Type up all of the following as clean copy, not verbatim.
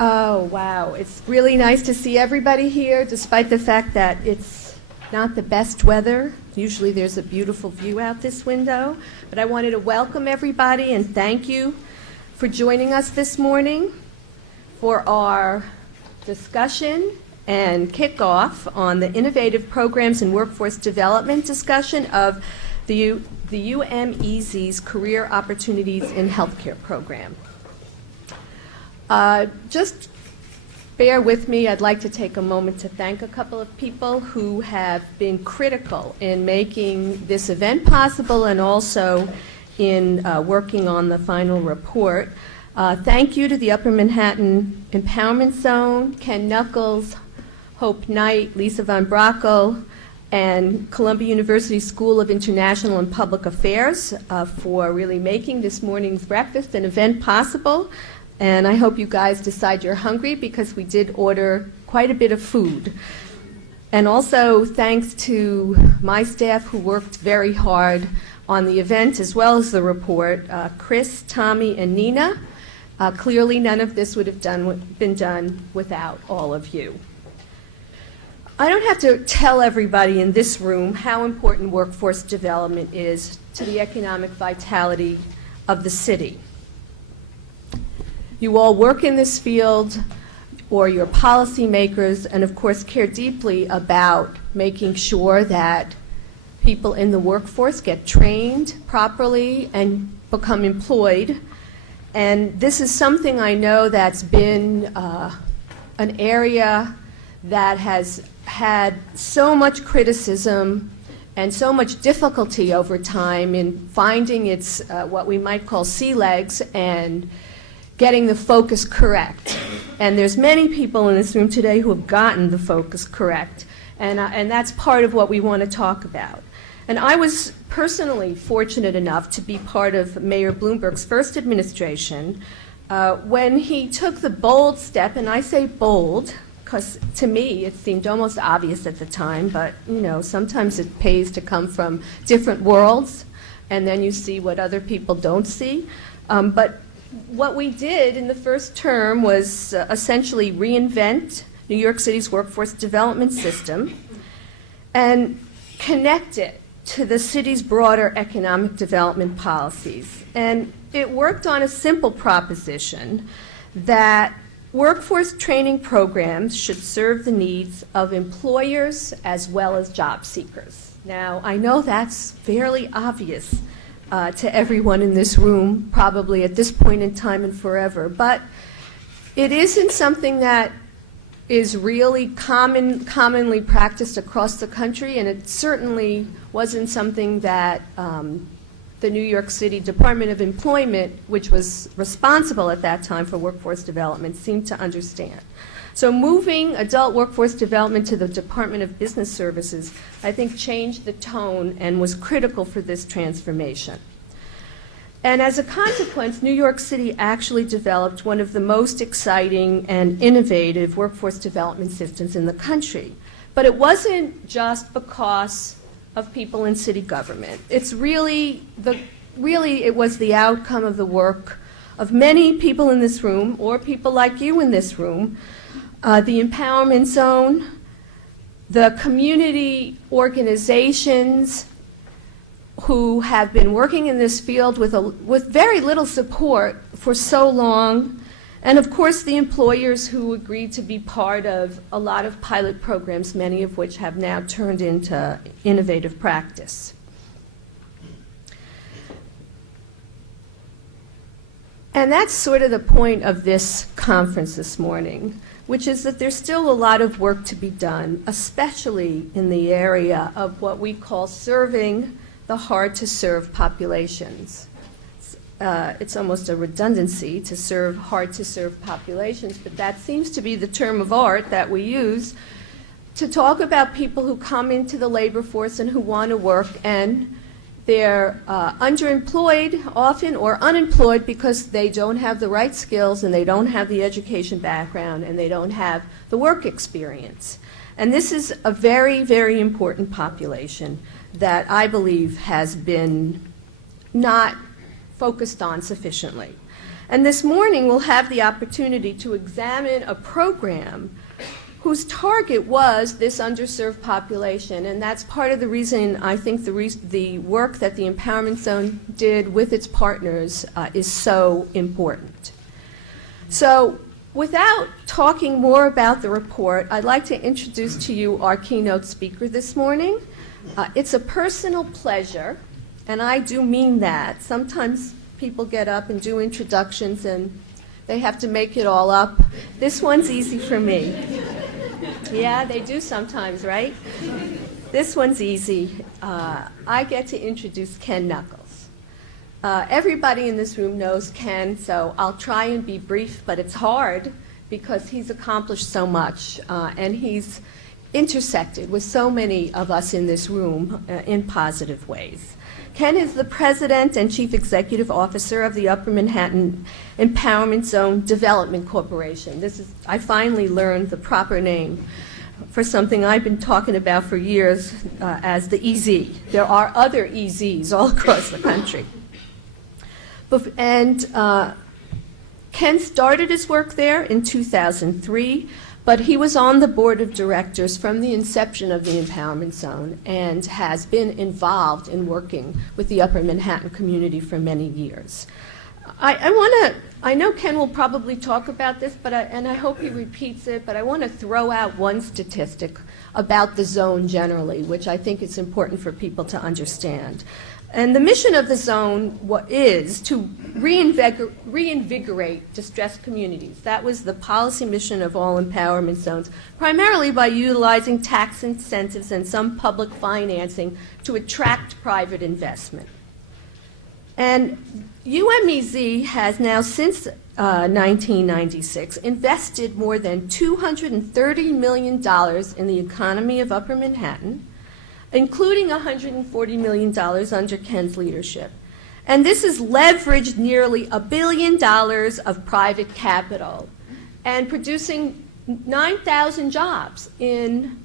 Oh, wow. It's really nice to see everybody here, despite the fact that it's not the best weather. Usually there's a beautiful view out this window. But I wanted to welcome everybody and thank you for joining us this morning for our discussion and kickoff on the Innovative Programs and Workforce Development discussion of the UMEZ's Career Opportunities in Healthcare program. Just bear with me. I'd like to take a moment to thank a couple of people who have been critical in making this event possible and also in working on the final report. Thank you to the Upper Manhattan Empowerment Zone, Ken Knuckles, Hope Knight, Lisa Von Brockel, and Columbia University School of International and Public Affairs for really making this morning's breakfast and event possible. And I hope you guys decide you're hungry because we did order quite a bit of food. And also thanks to my staff who worked very hard on the event as well as the report, Chris, Tommy, and Nina. Clearly none of this would have been done without all of you. I don't have to tell everybody in this room how important workforce development is to the economic vitality of the city. You all work in this field, or you're policymakers, and of course care deeply about making sure that people in the workforce get trained properly and become employed. And this is something I know that's been an area that has had so much criticism and so much difficulty over time in finding its what we might call sea legs and getting the focus correct. And there's many people in this room today who have gotten the focus correct, and that's part of what we want to talk about. And I was personally fortunate enough to be part of Mayor Bloomberg's first administration when he took the bold step, and I say bold because to me it seemed almost obvious at the time, but you know, sometimes it pays to come from different worlds and then you see what other people don't see. But what we did in the first term was essentially reinvent New York City's workforce development system and connect it to the city's broader economic development policies. And it worked on a simple proposition that workforce training programs should serve the needs of employers as well as job seekers. Now, I know that's fairly obvious to everyone in this room, probably at this point in time and forever, but it isn't something that is really commonly practiced across the country, and it certainly wasn't something that the New York City Department of Employment, which was responsible at that time for workforce development, seemed to understand. So moving adult workforce development to the Department of Business Services, I think, changed the tone and was critical for this transformation. And as a consequence, New York City actually developed one of the most exciting and innovative workforce development systems in the country. But it wasn't just because of people in city government. It's really it was the outcome of the work of many people in this room, or people like you in this room, the Empowerment Zone, the community organizations who have been working in this field with very little support for so long, and of course the employers who agreed to be part of a lot of pilot programs, many of which have now turned into innovative practice. And that's sort of the point of this conference this morning, which is that there's still a lot of work to be done, especially in the area of what we call serving the hard-to-serve populations. It's almost a redundancy to serve hard-to-serve populations, but that seems to be the term of art that we use to talk about people who come into the labor force and who want to work, and they're underemployed often or unemployed because they don't have the right skills and they don't have the education background and they don't have the work experience. And this is a very, very important population that I believe has been not focused on sufficiently. And this morning, we'll have the opportunity to examine a program whose target was this underserved population. And that's part of the reason I think the work that the Empowerment Zone did with its partners is so important. So without talking more about the report, I'd like to introduce to you our keynote speaker this morning. It's a personal pleasure, and I do mean that. Sometimes people get up and do introductions and they have to make it all up. This one's easy for me. Yeah, they do sometimes, right? This one's easy. I get to introduce Ken Knuckles. Everybody in this room knows Ken, so I'll try and be brief, but it's hard because he's accomplished so much, and he's intersected with so many of us in this room in positive ways. Ken is the President and Chief Executive Officer of the Upper Manhattan Empowerment Zone Development Corporation. I finally learned the proper name for something I've been talking about for years as the EZ. There are other EZs all across the country. And Ken started his work there in 2003, but he was on the board of directors from the inception of the Empowerment Zone and has been involved in working with the Upper Manhattan community for many years. I know Ken will probably talk about this, and I hope he repeats it, but I want to throw out one statistic about the zone generally, which I think is important for people to understand. And the mission of the zone is to reinvigorate distressed communities. That was the policy mission of all empowerment zones, primarily by utilizing tax incentives and some public financing to attract private investment. And UMEZ has now, since 1996, invested more than $230 million in the economy of Upper Manhattan, including $140 million under Ken's leadership. And this has leveraged nearly $1 billion of private capital and producing 9,000 jobs in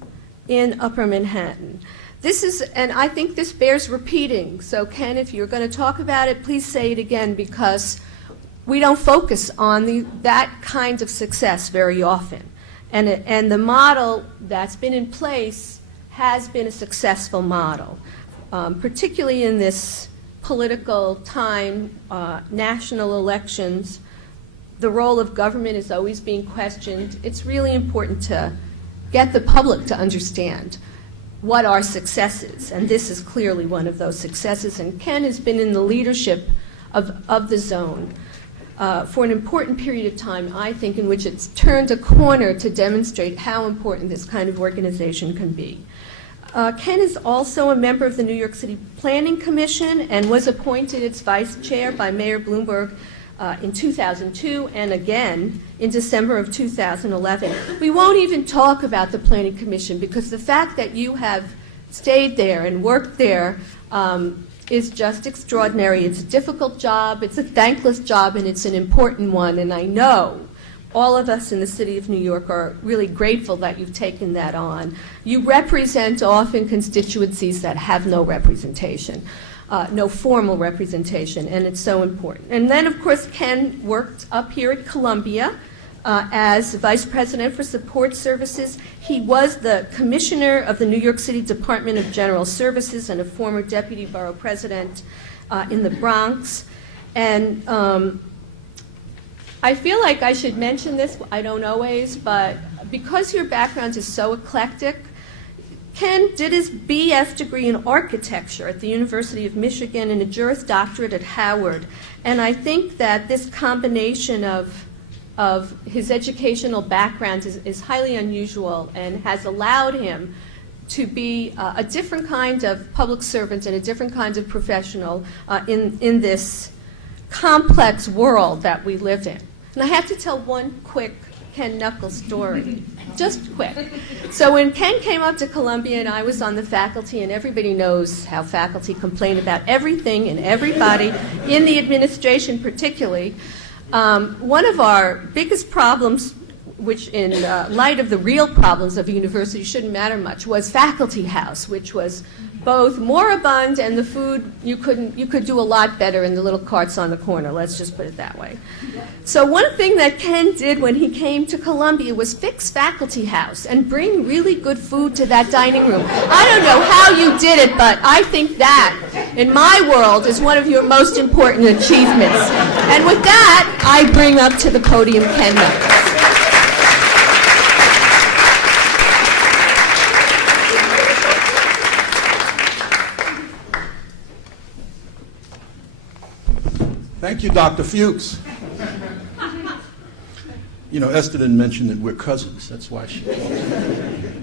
Upper Manhattan. And I think this bears repeating. So Ken, if you're going to talk about it, please say it again, because we don't focus on that kind of success very often. And the model that's been in place has been a successful model, particularly in this political time, national elections. The role of government is always being questioned. It's really important to get the public to understand what our success is, and this is clearly one of those successes. And Ken has been in the leadership of the zone for an important period of time, I think, in which it's turned a corner to demonstrate how important this kind of organization can be. Ken is also a member of the New York City Planning Commission and was appointed its vice chair by Mayor Bloomberg in 2002 and again in December of 2011. We won't even talk about the Planning Commission because the fact that you have stayed there and worked there is just extraordinary. It's a difficult job, it's a thankless job, and it's an important one. And I know all of us in the city of New York are really grateful that you've taken that on. You represent often constituencies that have no representation, no formal representation, and it's so important. And then, of course, Ken worked up here at Columbia as Vice President for Support Services. He was the Commissioner of the New York City Department of General Services and a former Deputy Borough President in the Bronx. And I feel like I should mention this, I don't always, but because your background is so eclectic, Ken did his BS degree in architecture at the University of Michigan and a Juris Doctorate at Howard. And I think that this combination of his educational background is highly unusual and has allowed him to be a different kind of public servant and a different kind of professional in this complex world that we live in. And I have to tell one quick Ken Knuckles story, just quick. So when Ken came up to Columbia and I was on the faculty, and everybody knows how faculty complain about everything and everybody, in the administration particularly, one of our biggest problems which in light of the real problems of a university shouldn't matter much, was Faculty House, which was both moribund and the food, you could do a lot better in the little carts on the corner, let's just put it that way. So one thing that Ken did when he came to Columbia was fix Faculty House and bring really good food to that dining room. I don't know how you did it, but I think that, in my world, is one of your most important achievements. And with that, I bring up to the podium Ken Nutt. Thank you, Dr. Fuchs. You know, Esther didn't mention that we're cousins. That's why she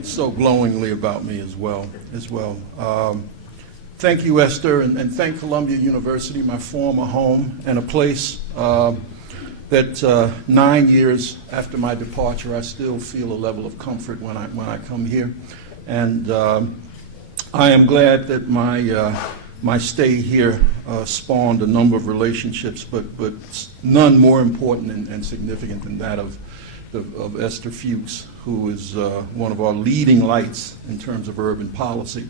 so glowingly about me as well. Thank you, Esther, and thank Columbia University, my former home, and a place that 9 years after my departure, I still feel a level of comfort when I come here. And I am glad that my stay here spawned a number of relationships, but none more important and significant than that of Esther Fuchs, who is one of our leading lights in terms of urban policy,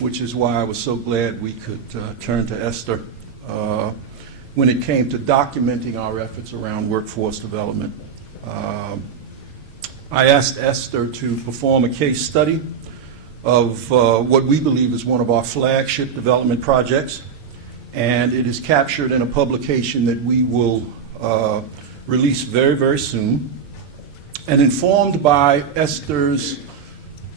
which is why I was so glad we could turn to Esther when it came to documenting our efforts around workforce development. I asked Esther to perform a case study of what we believe is one of our flagship development projects, and it is captured in a publication that we will release very, very soon. And informed by Esther's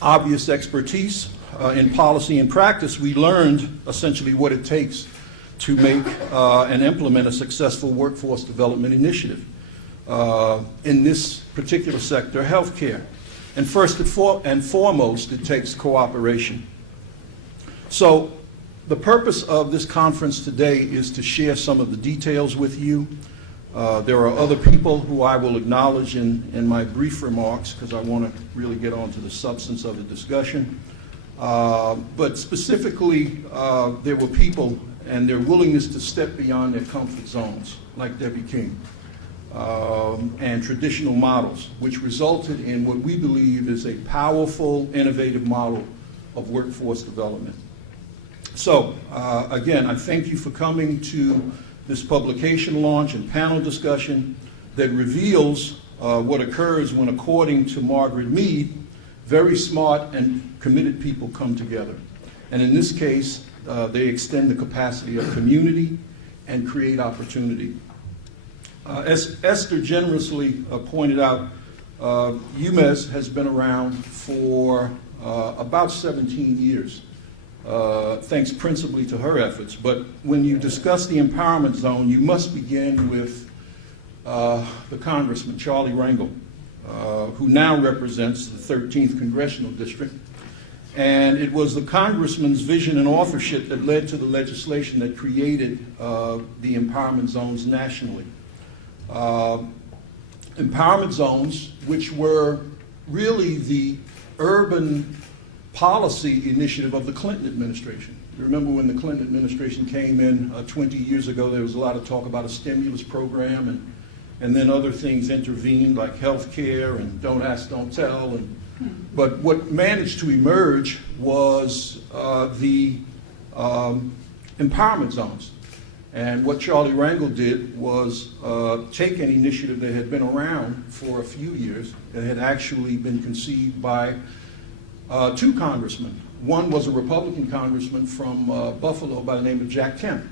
obvious expertise in policy and practice, we learned essentially what it takes to make and implement a successful workforce development initiative in this particular sector, healthcare. And first and foremost, it takes cooperation. So the purpose of this conference today is to share some of the details with you. There are other people who I will acknowledge in my brief remarks because I want to really get on to the substance of the discussion. But specifically, there were people and their willingness to step beyond their comfort zones, like Debbie King. And traditional models, which resulted in what we believe is a powerful, innovative model of workforce development. So, again, I thank you for coming to this publication launch and panel discussion that reveals what occurs when, according to Margaret Mead, very smart and committed people come together. And in this case, they extend the capacity of community and create opportunity. As Esther generously pointed out, UMEZ has been around for about 17 years, thanks principally to her efforts. But when you discuss the empowerment zone, you must begin with the Congressman, Charlie Rangel, who now represents the 13th Congressional District. And it was the Congressman's vision and authorship that led to the legislation that created the empowerment zones nationally. Empowerment zones, which were really the urban policy initiative of the Clinton administration. You remember when the Clinton administration came in 20 years ago, there was a lot of talk about a stimulus program, and then other things intervened like health care and don't ask, don't tell. But what managed to emerge was the empowerment zones. And what Charlie Rangel did was take an initiative that had been around for a few years, that had actually been conceived by two congressmen. One was a Republican congressman from Buffalo by the name of Jack Kemp,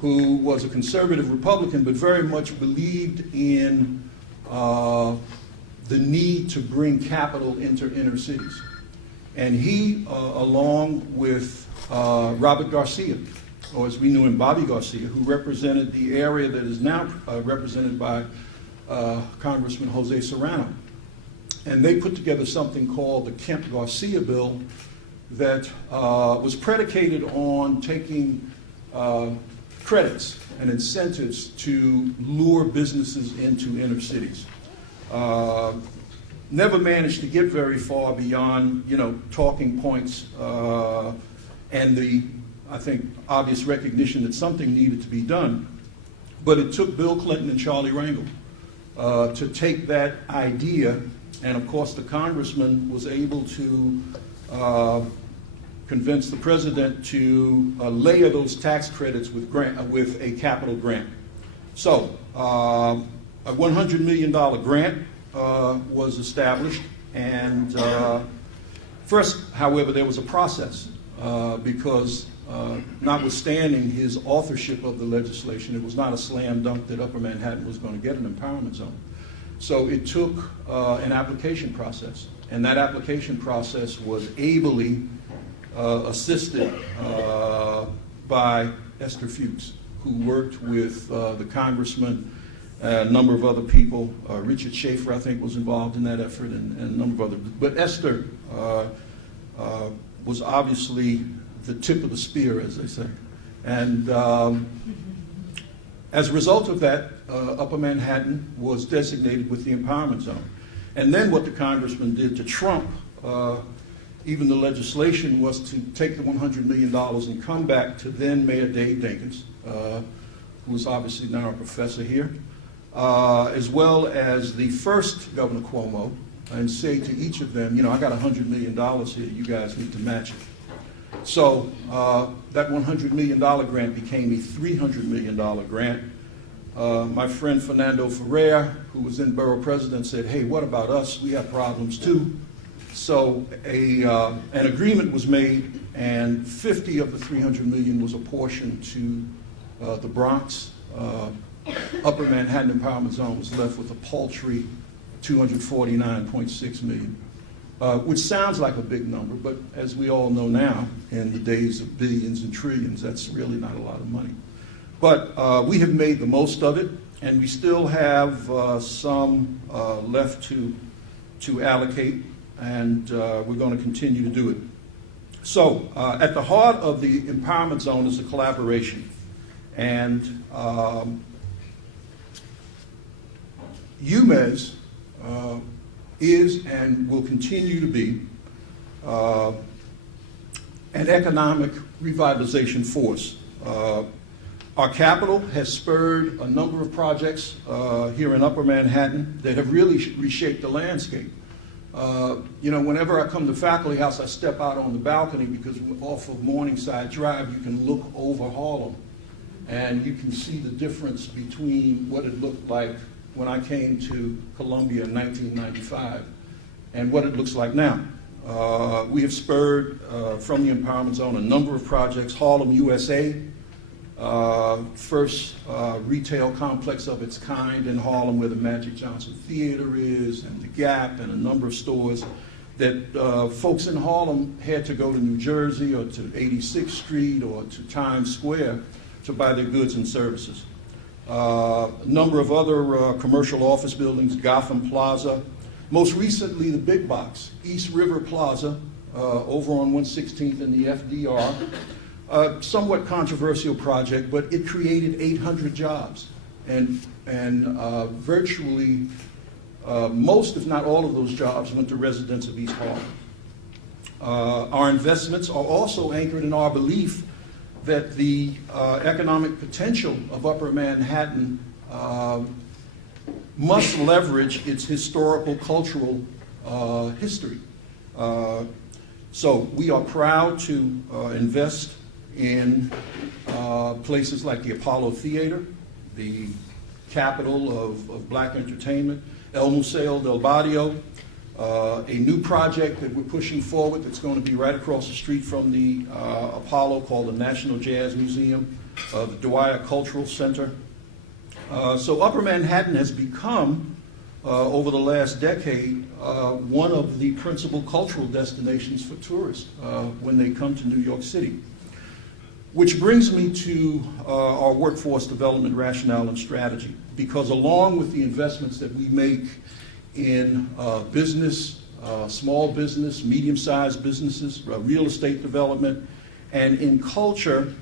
who was a conservative Republican but very much believed in the need to bring capital into inner cities. And he, along with Robert Garcia, or as we knew him, Bobby Garcia, who represented the area that is now represented by Congressman Jose Serrano. And they put together something called the Kemp-Garcia bill that was predicated on taking credits and incentives to lure businesses into inner cities. Never managed to get very far beyond, talking points and the, I think, obvious recognition that something needed to be done. But it took Bill Clinton and Charlie Rangel to take that idea, and of course the congressman was able to convince the president to layer those tax credits with a capital grant. So a $100 million grant was established, and first, however, there was a process because notwithstanding his authorship of the legislation, it was not a slam dunk that Upper Manhattan was going to get an empowerment zone. So it took an application process, and that application process was ably assisted by Esther Fuchs, who worked with the congressman, a number of other people. Richard Schaefer, I think, was involved in that effort, and a number of others. But Esther was obviously the tip of the spear, as they say. And as a result of that, Upper Manhattan was designated with the empowerment zone. And then what the congressman did to trump even the legislation was to take the $100 million and come back to then Mayor Dave Dinkins, who is obviously now a professor here, as well as the first Governor Cuomo, and say to each of them, you know, I got $100 million here, you guys need to match it. So that $100 million grant became a $300 million grant. My friend Fernando Ferrer, who was then borough president, said, hey, what about us? We have problems too. So an agreement was made, and 50 of the $300 million was apportioned to the Bronx. Upper Manhattan Empowerment Zone was left with a paltry $249.6 million, which sounds like a big number, but as we all know now, in the days of billions and trillions, that's really not a lot of money. But we have made the most of it, and we still have some left to allocate, and we're going to continue to do it. So at the heart of the empowerment zone is a collaboration, and UMEZ is and will continue to be an economic revitalization force. Our capital has spurred a number of projects here in Upper Manhattan that have really reshaped the landscape. You know, whenever I come to Faculty House, I step out on the balcony because off of Morningside Drive, you can look over Harlem, and you can see the difference between what it looked like when I came to Columbia in 1995 and what it looks like now. We have spurred from the Empowerment Zone a number of projects. Harlem USA, first retail complex of its kind in Harlem, where the Magic Johnson Theater is, and the Gap, and a number of stores that folks in Harlem had to go to New Jersey or to 86th Street or to Times Square to buy their goods and services. A number of other commercial office buildings, Gotham Plaza. Most recently, the big box, East River Plaza, over on 116th in the FDR. Somewhat controversial project, but it created 800 jobs. And virtually most, if not all of those jobs, went to residents of East Harlem. Our investments are also anchored in our belief that the economic potential of Upper Manhattan must leverage its historical, cultural history. So we are proud to invest in places like the Apollo Theater, the capital of black entertainment, El Museo del Barrio, a new project that we're pushing forward that's going to be right across the street from the Apollo, called the National Jazz Museum, the Dwyer Cultural Center. So Upper Manhattan has become, over the last decade, one of the principal cultural destinations for tourists when they come to New York City. Which brings me to our workforce development rationale and strategy, because along with the investments that we make in business, small business, medium-sized businesses, real estate development, and in culture,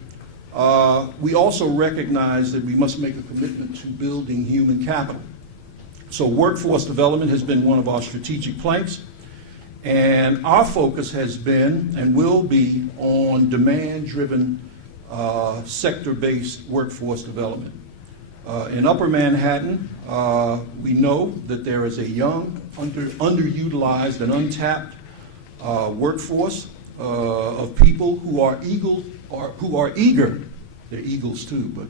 we also recognize that we must make a commitment to building human capital. So workforce development has been one of our strategic planks, and our focus has been and will be on demand-driven sector-based workforce development. In Upper Manhattan, we know that there is a young, underutilized, and untapped workforce of people who are eager. They're eagles too, but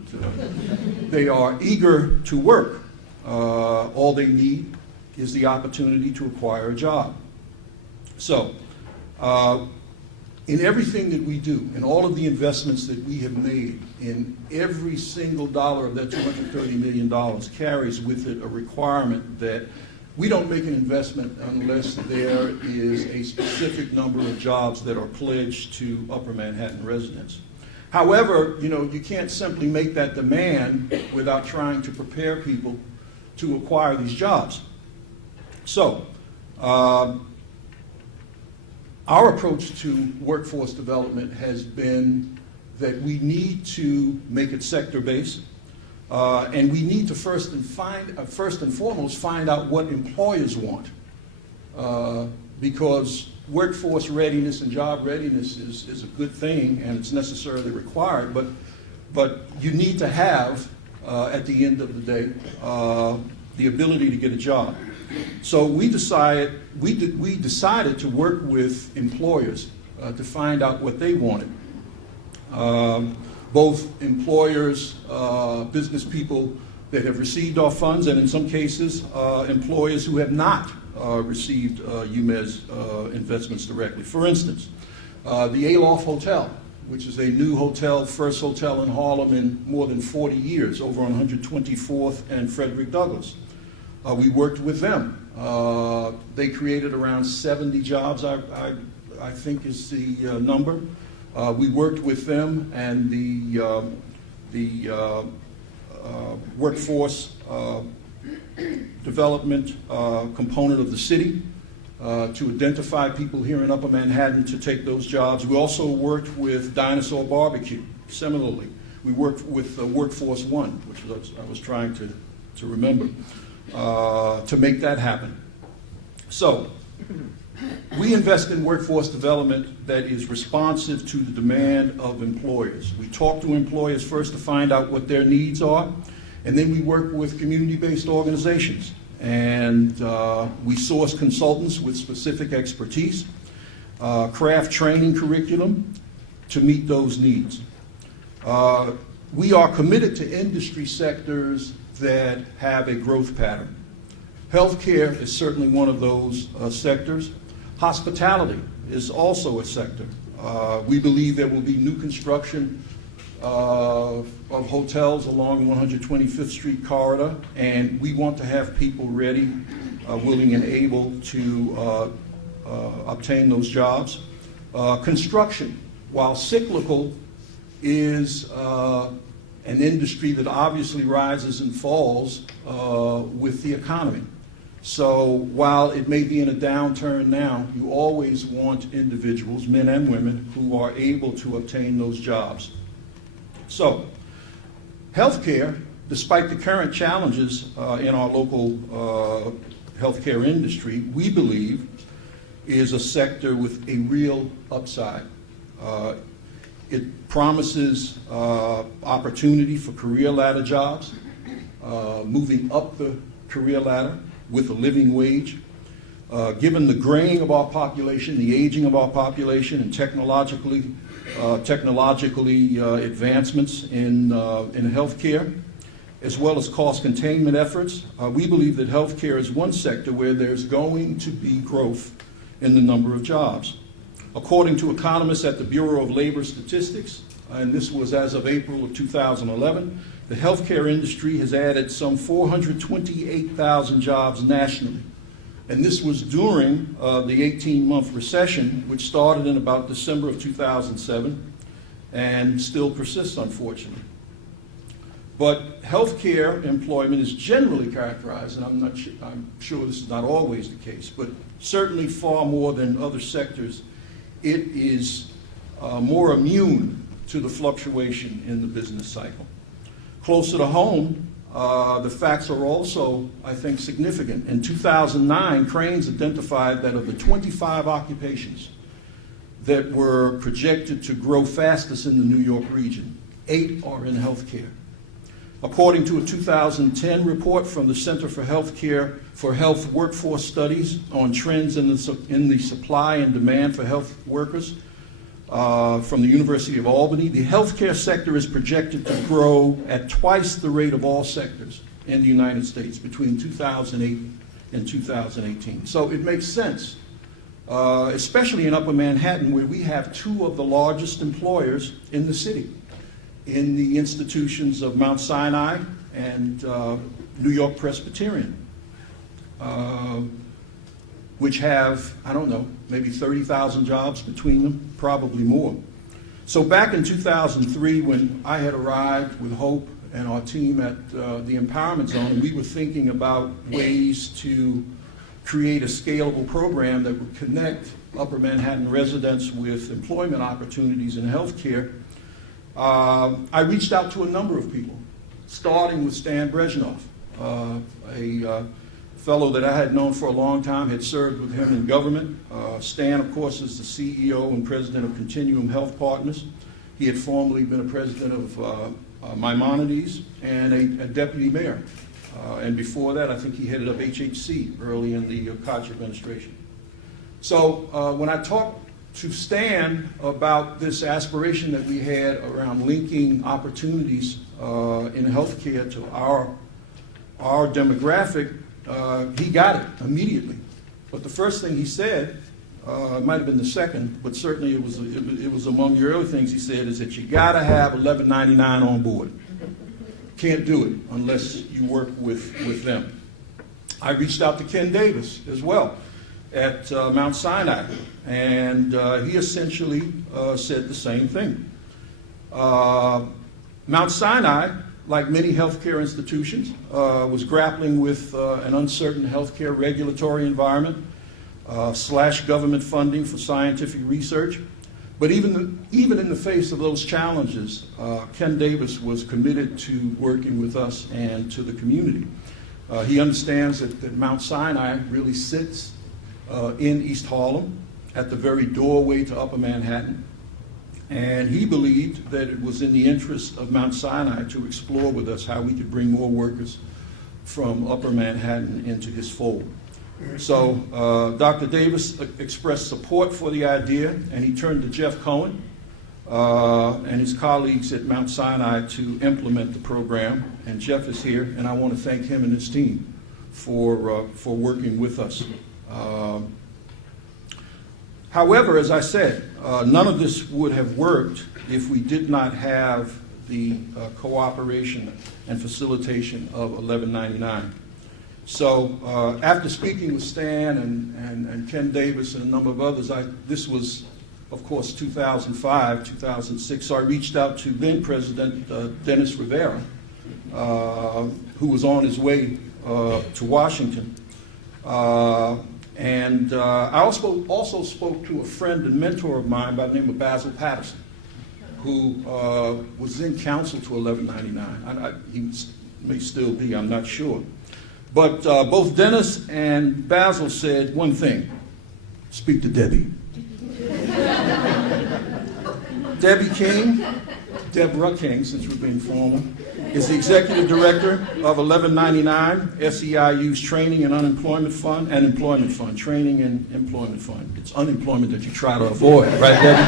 they are eager to work. All they need is the opportunity to acquire a job. So, in everything that we do, in all of the investments that we have made, in every single dollar of that $230 million carries with it a requirement that we don't make an investment unless there is a specific number of jobs that are pledged to Upper Manhattan residents. However, you can't simply make that demand without trying to prepare people to acquire these jobs. So, our approach to workforce development has been that we need to make it sector-based, and we need to first and foremost find out what employers want, because workforce readiness and job readiness is a good thing and it's necessarily required, but you need to have, at the end of the day, the ability to get a job. So we decided to work with employers to find out what they wanted. Both employers, business people that have received our funds, and in some cases, employers who have not received UMEZ investments directly. For instance, the Aloft Hotel, which is a new hotel, first hotel in Harlem in more than 40 years, over on 124th and Frederick Douglass. We worked with them. They created around 70 jobs, I think is the number. We worked with them and the workforce development component of the city to identify people here in Upper Manhattan to take those jobs. We also worked with Dinosaur Barbecue. Similarly, we worked with Workforce One, which I was trying to remember, to make that happen. So, we invest in workforce development that is responsive to the demand of employers. We talk to employers first to find out what their needs are, and then we work with community-based organizations. And we source consultants with specific expertise, craft training curriculum to meet those needs. We are committed to industry sectors that have a growth pattern. Healthcare is certainly one of those sectors. Hospitality is also a sector. We believe there will be new construction of hotels along 125th Street corridor, and we want to have people ready, willing and able to obtain those jobs. Construction, while cyclical, is an industry that obviously rises and falls with the economy. So while it may be in a downturn now, you always want individuals, men and women, who are able to obtain those jobs. So, healthcare, despite the current challenges in our local healthcare industry, we believe is a sector with a real upside. It promises opportunity for career ladder jobs, moving up the career ladder with a living wage. Given the graying of our population, the aging of our population, and technologically advancements in healthcare, as well as cost containment efforts, we believe that healthcare is one sector where there's going to be growth in the number of jobs. According to economists at the Bureau of Labor Statistics, and this was as of April of 2011, the healthcare industry has added some 428,000 jobs nationally. And this was during the 18-month recession, which started in about December of 2007 and still persists, unfortunately. But healthcare employment is generally characterized, and I'm sure this is not always the case, but certainly far more than other sectors, it is more immune to the fluctuation in the business cycle. Closer to home, the facts are also, I think, significant. In 2009, Cranes identified that of the 25 occupations that were projected to grow fastest in the New York region, 8 are in healthcare. According to a 2010 report from the Center for Health Workforce Studies on trends in the supply and demand for health workers from the University of Albany, the healthcare sector is projected to grow at twice the rate of all sectors in the United States between 2008 and 2018. So it makes sense, especially in Upper Manhattan, where we have two of the largest employers in the city, in the institutions of Mount Sinai and New York Presbyterian, which have, I don't know, maybe 30,000 jobs between them, probably more. So back in 2003, when I had arrived with Hope and our team at the Empowerment Zone, we were thinking about ways to create a scalable program that would connect Upper Manhattan residents with employment opportunities in healthcare. I reached out to a number of people, starting with Stan Brezhnev, a fellow that I had known for a long time, had served with him in government. Stan, of course, is the CEO and president of Continuum Health Partners. He had formerly been a president of Maimonides and a deputy mayor. And before that, I think he headed up HHC early in the Koch administration. So when I talked to Stan about this aspiration that we had around linking opportunities in healthcare to our demographic, he got it immediately. But the first thing he said, it might have been the second, but certainly it was among the early things he said, is that you got to have $11.99 on board. Can't do it unless you work with them. I reached out to Ken Davis as well at Mount Sinai, and he essentially said the same thing. Mount Sinai, like many healthcare institutions, was grappling with an uncertain healthcare regulatory environment, slash government funding for scientific research. But even in the face of those challenges, Ken Davis was committed to working with us and to the community. He understands that Mount Sinai really sits in East Harlem at the very doorway to Upper Manhattan. And he believed that it was in the interest of Mount Sinai to explore with us how we could bring more workers from Upper Manhattan into his fold. So Dr. Davis expressed support for the idea, and he turned to Jeff Cohen and his colleagues at Mount Sinai to implement the program. And Jeff is here, and I want to thank him and his team for working with us. However, as I said, none of this would have worked if we did not have the cooperation and facilitation of 1199. So after speaking with Stan and Ken Davis and a number of others, this was, of course, 2005, 2006, so I reached out to then President Dennis Rivera, who was on his way to Washington. And I also spoke to a friend and mentor of mine by the name of Basil Patterson, who was then counsel to 1199. He may still be, I'm not sure. But both Dennis and Basil said one thing: speak to Debbie. Deborah King, since we're being formal, is the executive director of 1199, SEIU's Training and Unemployment Fund, and Employment Fund, Training and Employment Fund. It's unemployment that you try to avoid, right, Debbie?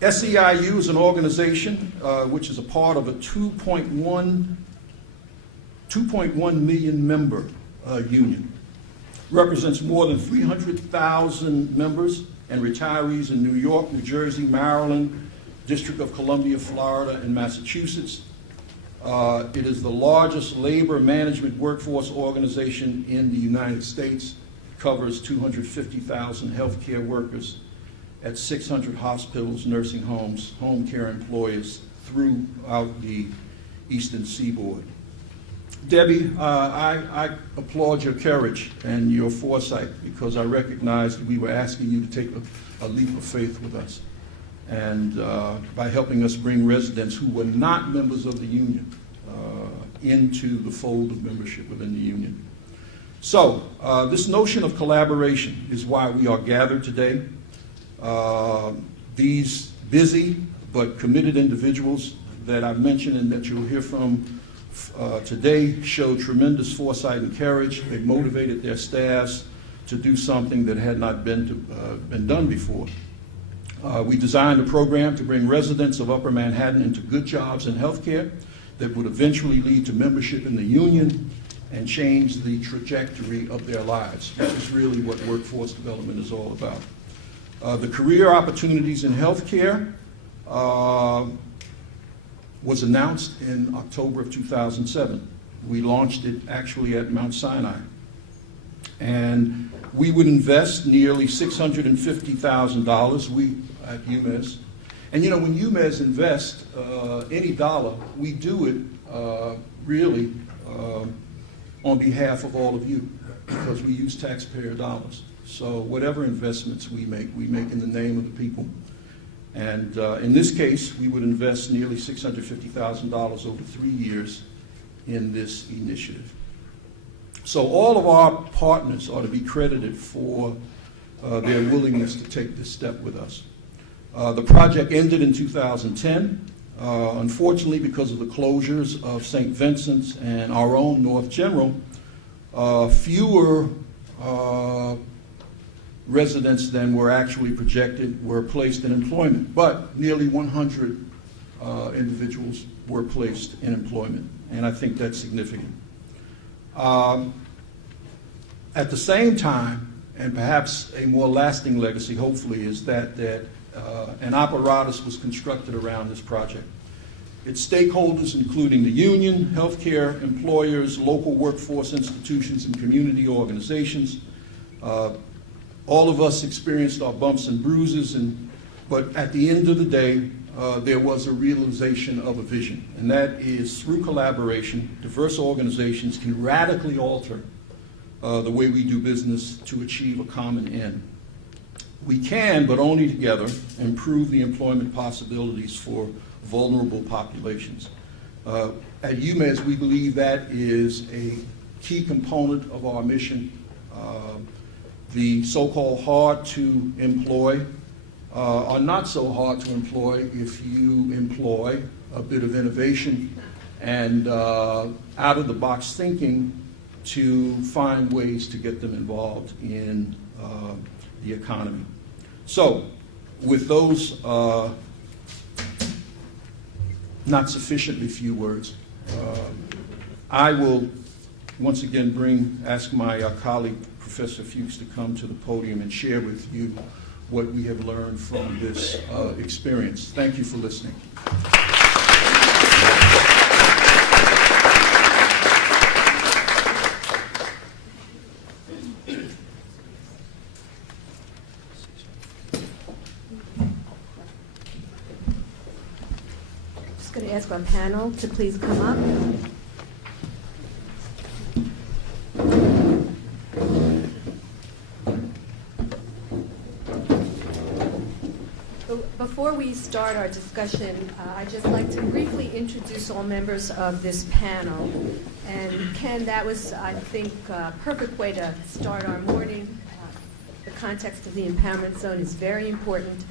SEIU is an organization which is a part of a 2.1 million member union. Represents more than 300,000 members and retirees in New York, New Jersey, Maryland, District of Columbia, Florida, and Massachusetts. It is the largest labor management workforce organization in the United States. It covers 250,000 healthcare workers at 600 hospitals, nursing homes, home care employers throughout the Eastern Seaboard. Debbie, I applaud your courage and your foresight, because I recognize that we were asking you to take a leap of faith with us, and by helping us bring residents who were not members of the union into the fold of membership within the union. So this notion of collaboration is why we are gathered today. These busy but committed individuals that I've mentioned and that you'll hear from today showed tremendous foresight and courage. They motivated their staffs to do something that had not been done before. We designed a program to bring residents of Upper Manhattan into good jobs in healthcare that would eventually lead to membership in the union and change the trajectory of their lives, which is really what workforce development is all about. The career opportunities in healthcare was announced in October of 2007. We launched it actually at Mount Sinai. And we would invest nearly $650,000, we at UMEZ. And you know, when UMEZ invests any dollar, we do it really on behalf of all of you, because we use taxpayer dollars. So whatever investments we make in the name of the people. And in this case, we would invest nearly $650,000 over 3 years in this initiative. So all of our partners ought to be credited for their willingness to take this step with us. The project ended in 2010. Unfortunately, because of the closures of St. Vincent's and our own North General, fewer residents than were actually projected were placed in employment, but nearly 100 individuals were placed in employment, and I think that's significant. At the same time, and perhaps a more lasting legacy, hopefully, is that an apparatus was constructed around this project. Its stakeholders, including the union, healthcare employers, local workforce institutions, and community organizations. All of us experienced our bumps and bruises, but at the end of the day, there was a realization of a vision, and that is through collaboration, diverse organizations can radically alter the way we do business to achieve a common end. We can, but only together, improve the employment possibilities for vulnerable populations. At UMEZ, we believe that is a key component of our mission. The so-called hard to employ are not so hard to employ if you employ a bit of innovation and out-of-the-box thinking to find ways to get them involved in the economy. So, with those not sufficiently few words, I will once again ask my colleague, Professor Fuchs, to come to the podium and share with you what we have learned from this experience. Thank you for listening. Just going to ask our panel to please come up. Before we start our discussion, I'd just like to briefly introduce all members of this panel. And Ken, that was, I think, a perfect way to start our morning. The context of the empowerment zone is very important.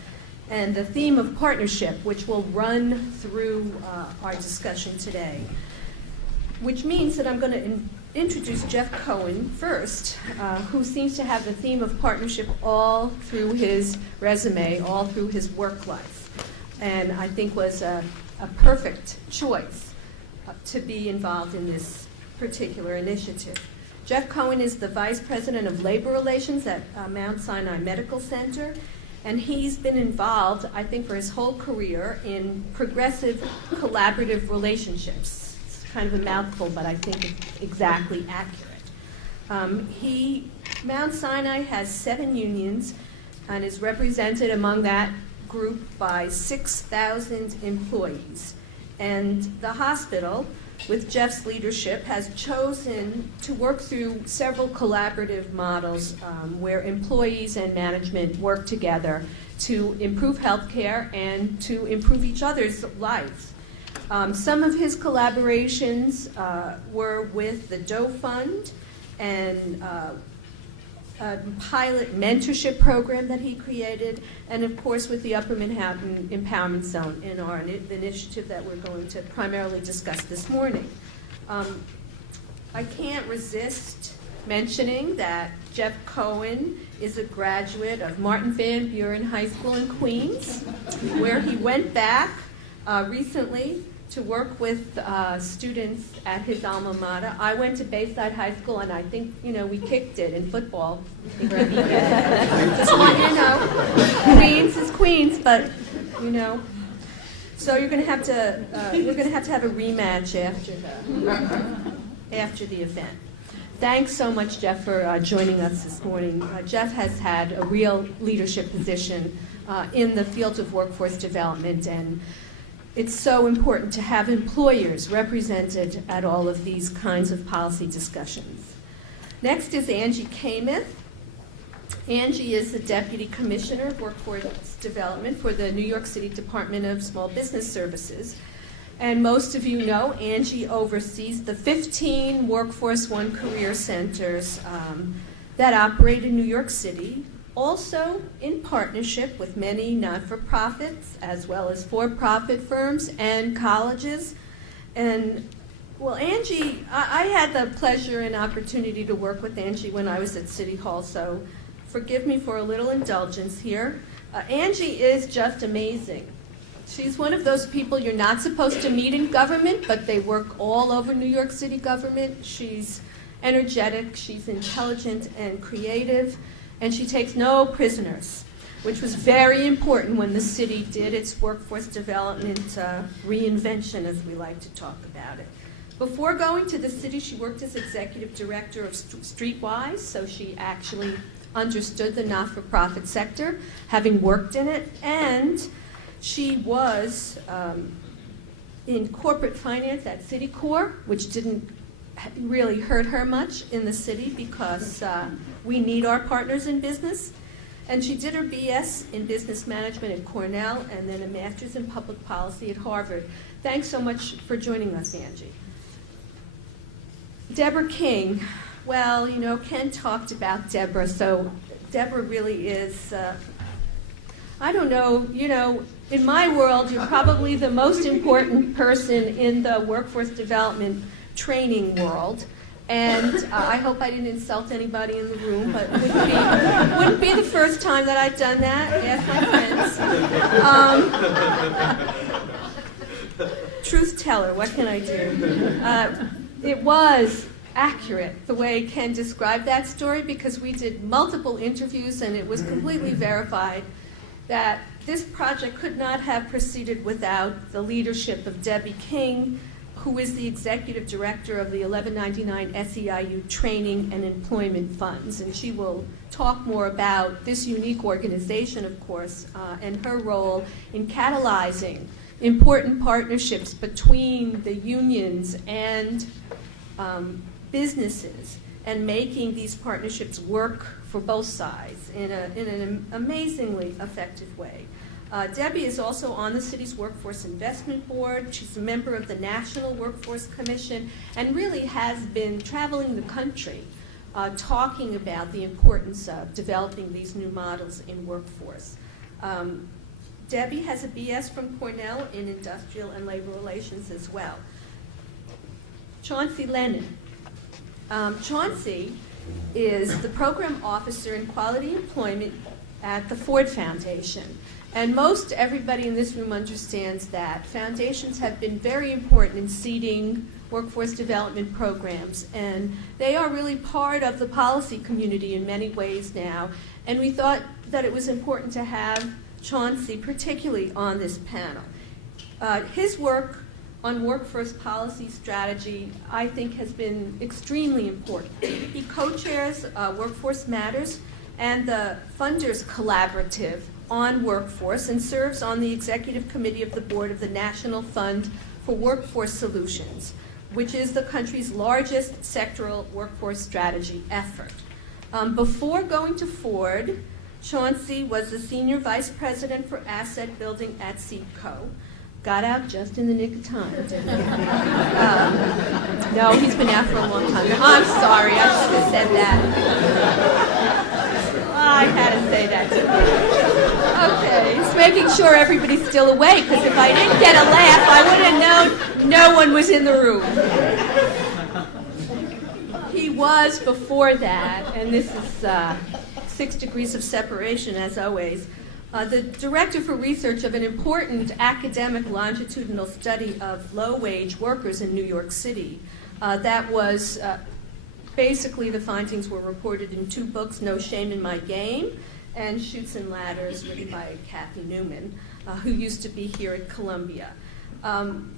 And the theme of partnership, which will run through our discussion today, which means that I'm going to introduce Jeff Cohen first, who seems to have the theme of partnership all through his resume, all through his work life, and I think was a perfect choice to be involved in this particular initiative. Jeff Cohen is the Vice President of Labor Relations at Mount Sinai Medical Center, and he's been involved, I think, for his whole career in progressive collaborative relationships. Kind of a mouthful, but I think it's exactly accurate. Mount Sinai has 7 unions and is represented among that group by 6,000 employees. And the hospital, with Jeff's leadership, has chosen to work through several collaborative models where employees and management work together to improve healthcare and to improve each other's lives. Some of his collaborations were with the Doe Fund and pilot mentorship program that he created, and of course with the Upper Manhattan Empowerment Zone in our initiative that we're going to primarily discuss this morning. I can't resist mentioning that Jeff Cohen is a graduate of Martin Van Buren High School in Queens, where he went back recently to work with students at his alma mater. I went to Bayside High School, and I think, we kicked it in football. Just want you to know, Queens is Queens, but, So you're going to have to, we're going to have a rematch after the event. Thanks so much, Jeff, for joining us this morning. Jeff has had a real leadership position in the field of workforce development, and it's so important to have employers represented at all of these kinds of policy discussions. Next is Angie Kamath. Angie is the Deputy Commissioner of Workforce Development for the New York City Department of Small Business Services. And most of you know, Angie oversees the 15 Workforce One Career Centers that operate in New York City, also in partnership with many not-for-profits as well as for-profit firms and colleges. And, well, Angie, I had the pleasure and opportunity to work with Angie when I was at City Hall, so forgive me for a little indulgence here. Angie is just amazing. She's one of those people you're not supposed to meet in government, but they work all over New York City government. She's energetic, she's intelligent and creative, and she takes no prisoners, which was very important when the city did its workforce development reinvention, as we like to talk about it. Before going to the city, she worked as executive director of Streetwise, so she actually understood the not-for-profit sector, having worked in it, and she was in corporate finance at Citicorp, which didn't really hurt her much in the city because we need our partners in business. And she did her BS in business management at Cornell and then a master's in public policy at Harvard. Thanks so much for joining us, Angie. Deborah King. Well, Ken talked about Deborah, so Deborah really is, I don't know, in my world, you're probably the most important person in the workforce development training world. And I hope I didn't insult anybody in the room, but it wouldn't be the first time that I've done that. Ask my friends. Truth teller, what can I do? It was accurate the way Ken described that story, because we did multiple interviews and it was completely verified that this project could not have proceeded without the leadership of Debbie King, who is the executive director of the 1199 SEIU Training and Employment Funds. And she will talk more about this unique organization, of course, and her role in catalyzing important partnerships between the unions and businesses, and making these partnerships work for both sides in an amazingly effective way. Debbie is also on the city's Workforce Investment Board. She's a member of the National Workforce Commission and really has been traveling the country talking about the importance of developing these new models in workforce. Debbie has a BS from Cornell in Industrial and Labor Relations as well. Chauncey Lennon. Chauncey is the program officer in quality employment at the Ford Foundation. And most everybody in this room understands that foundations have been very important in seeding workforce development programs, and they are really part of the policy community in many ways now. And we thought that it was important to have Chauncey particularly on this panel. His work on workforce policy strategy, I think, has been extremely important. He co-chairs Workforce Matters and the Funders Collaborative on Workforce and serves on the executive committee of the board of the National Fund for Workforce Solutions, which is the country's largest sectoral workforce strategy effort. Before going to Ford, Chauncey was the senior vice president for asset building at SIPA. Got out just in the nick of time, didn't he? No, he's been out for a long time. I'm sorry, I should have said that. say that to me. Okay, he's making sure everybody's still awake, because if I didn't get a laugh, I would have known no one was in the room. He was before that, and this is 6 degrees of separation, as always, the director for research of an important academic longitudinal study of low-wage workers in New York City. That was basically the findings were reported in 2 books, No Shame in My Game and Chutes and Ladders, written by Kathy Newman, who used to be here at Columbia.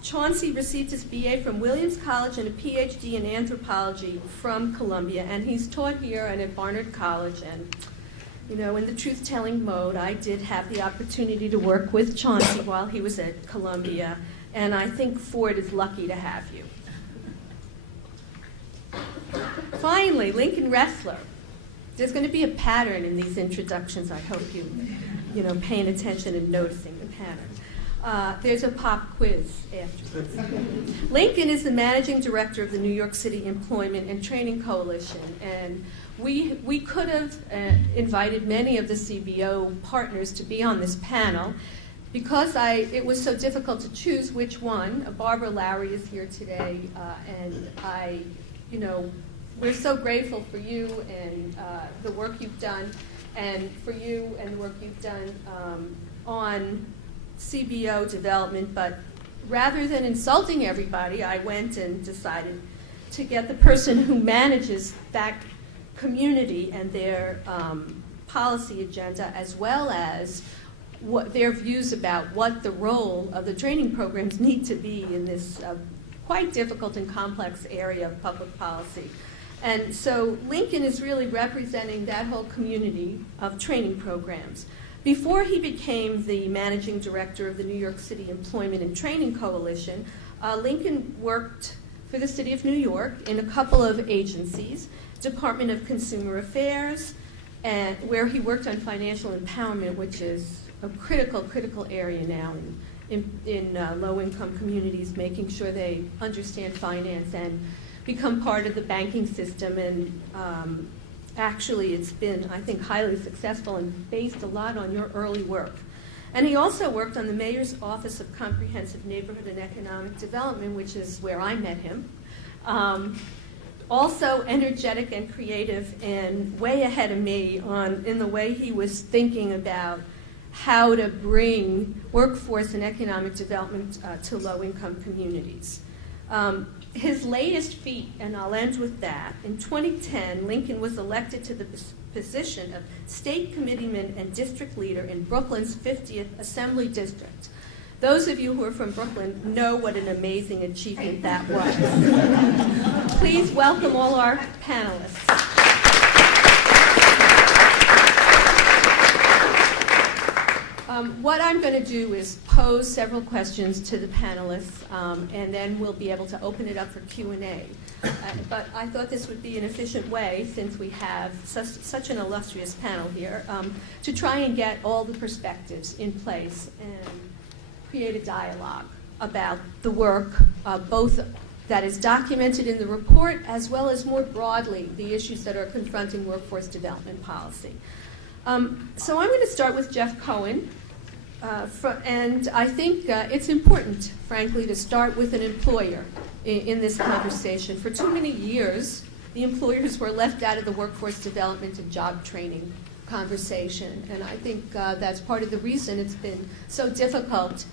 Chauncey received his BA from Williams College and a PhD in anthropology from Columbia, and he's taught here and at Barnard College. And you know, in the truth-telling mode, I did have the opportunity to work with Chauncey while he was at Columbia, and I think Ford is lucky to have you. Finally, Lincoln Ressler. There's going to be a pattern in these introductions. I hope you know, paying attention and noticing the pattern. There's a pop quiz afterwards. Lincoln is the managing director of the New York City Employment and Training Coalition, and we could have invited many of the CBO partners to be on this panel. Because it was so difficult to choose which one, Barbara Lowry is here today, and you know, we're so grateful for you and the work you've done, and for you and the work you've done on CBO development. But rather than insulting everybody, I went and decided to get the person who manages that community and their policy agenda, as well as what their views about what the role of the training programs need to be in this quite difficult and complex area of public policy. And so Lincoln is really representing that whole community of training programs. Before he became the managing director of the New York City Employment and Training Coalition, Lincoln worked for the City of New York in a couple of agencies, Department of Consumer Affairs, and where he worked on financial empowerment, which is a critical area now in low-income communities, making sure they understand finance and become part of the banking system. And actually, it's been, I think, highly successful and based a lot on your early work. And he also worked on the Mayor's Office of Comprehensive Neighborhood and Economic Development, which is where I met him. Also energetic and creative and way ahead of me in the way he was thinking about how to bring workforce and economic development to low-income communities. His latest feat, and I'll end with that, in 2010, Lincoln was elected to the position of state committeeman and district leader in Brooklyn's 50th Assembly District. Those of you who are from Brooklyn know what an amazing achievement that was. Please welcome all our panelists. What I'm going to do is pose several questions to the panelists, and then we'll be able to open it up for Q&A. But I thought this would be an efficient way, since we have such an illustrious panel here, to try and get all the perspectives in place and create a dialogue about the work, both that is documented in the report, as well as more broadly the issues that are confronting workforce development policy. So I'm going to start with Jeff Cohen. And I think it's important, frankly, to start with an employer in this conversation. For too many years, the employers were left out of the workforce development and job training conversation. And I think that's part of the reason it's been so difficult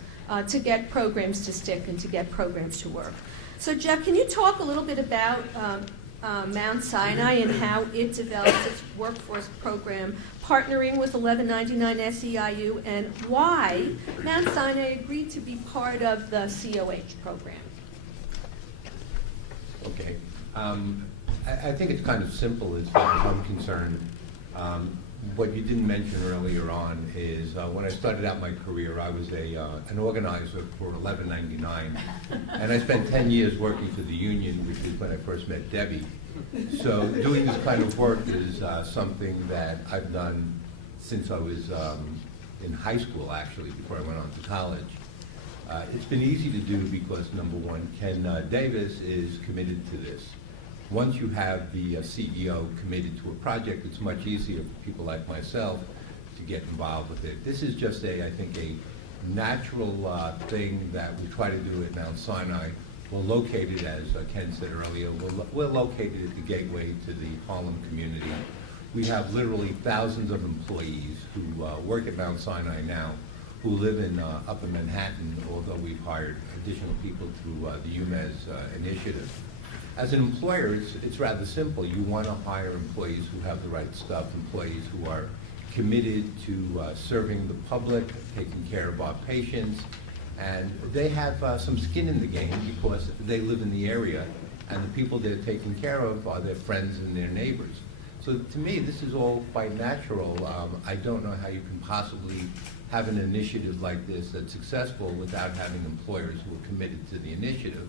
to get programs to stick and to get programs to work. So Jeff, can you talk a little bit about Mount Sinai and how it developed its workforce program, partnering with 1199 SEIU, and why Mount Sinai agreed to be part of the COH program? Okay. I think it's kind of simple as far as I'm concerned. What you didn't mention earlier on is when I started out my career, I was an organizer for 1199, and I spent 10 years working for the union, which is when I first met Debbie. So doing this kind of work is something that I've done since I was in high school, actually, before I went on to college. It's been easy to do because, number one, Ken Davis is committed to this. Once you have the CEO committed to a project, it's much easier for people like myself to get involved with it. This is just I think, a natural thing that we try to do at Mount Sinai. We're located, as Ken said earlier, we're located at the gateway to the Harlem community. We have literally thousands of employees who work at Mount Sinai now, who live in Upper Manhattan, although we've hired additional people through the UMEZ initiative. As an employer, it's rather simple. You want to hire employees who have the right stuff, employees who are committed to serving the public, taking care of our patients, and they have some skin in the game because they live in the area, and the people they're taking care of are their friends and their neighbors. So to me, this is all quite natural. I don't know how you can possibly have an initiative like this that's successful without having employers who are committed to the initiative.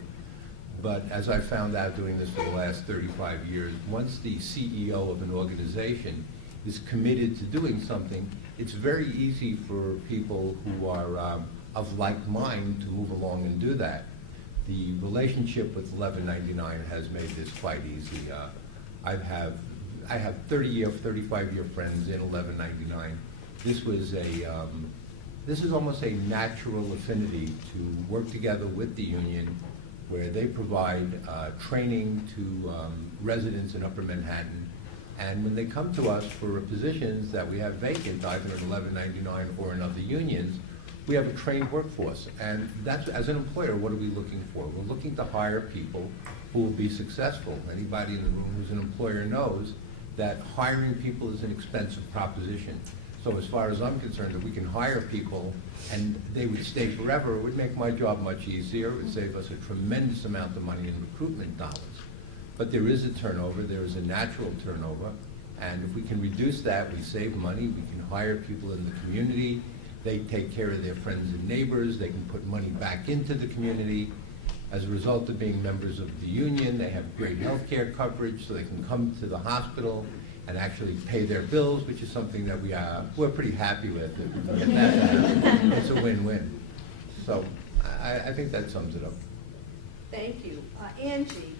But as I found out doing this for the last 35 years, once the CEO of an organization is committed to doing something, it's very easy for people who are of like mind to move along and do that. The relationship with 1199 has made this quite easy. I have 30-year, 35-year friends in 1199. This is almost a natural affinity to work together with the union, where they provide training to residents in Upper Manhattan. And when they come to us for positions that we have vacant, either in 1199 or in other unions, we have a trained workforce. And that's, as an employer, what are we looking for? We're looking to hire people who will be successful. Anybody in the room who's an employer knows that hiring people is an expensive proposition. So as far as I'm concerned, if we can hire people and they would stay forever, it would make my job much easier. It would save us a tremendous amount of money in recruitment dollars. But there is a turnover, there is a natural turnover, and if we can reduce that, we save money, we can hire people in the community, they take care of their friends and neighbors, they can put money back into the community. As a result of being members of the union, they have great health care coverage, so they can come to the hospital and actually pay their bills, which is something that we're pretty happy with. If we can get that to happen, it's a win-win. So I think that sums it up. Thank you. Angie,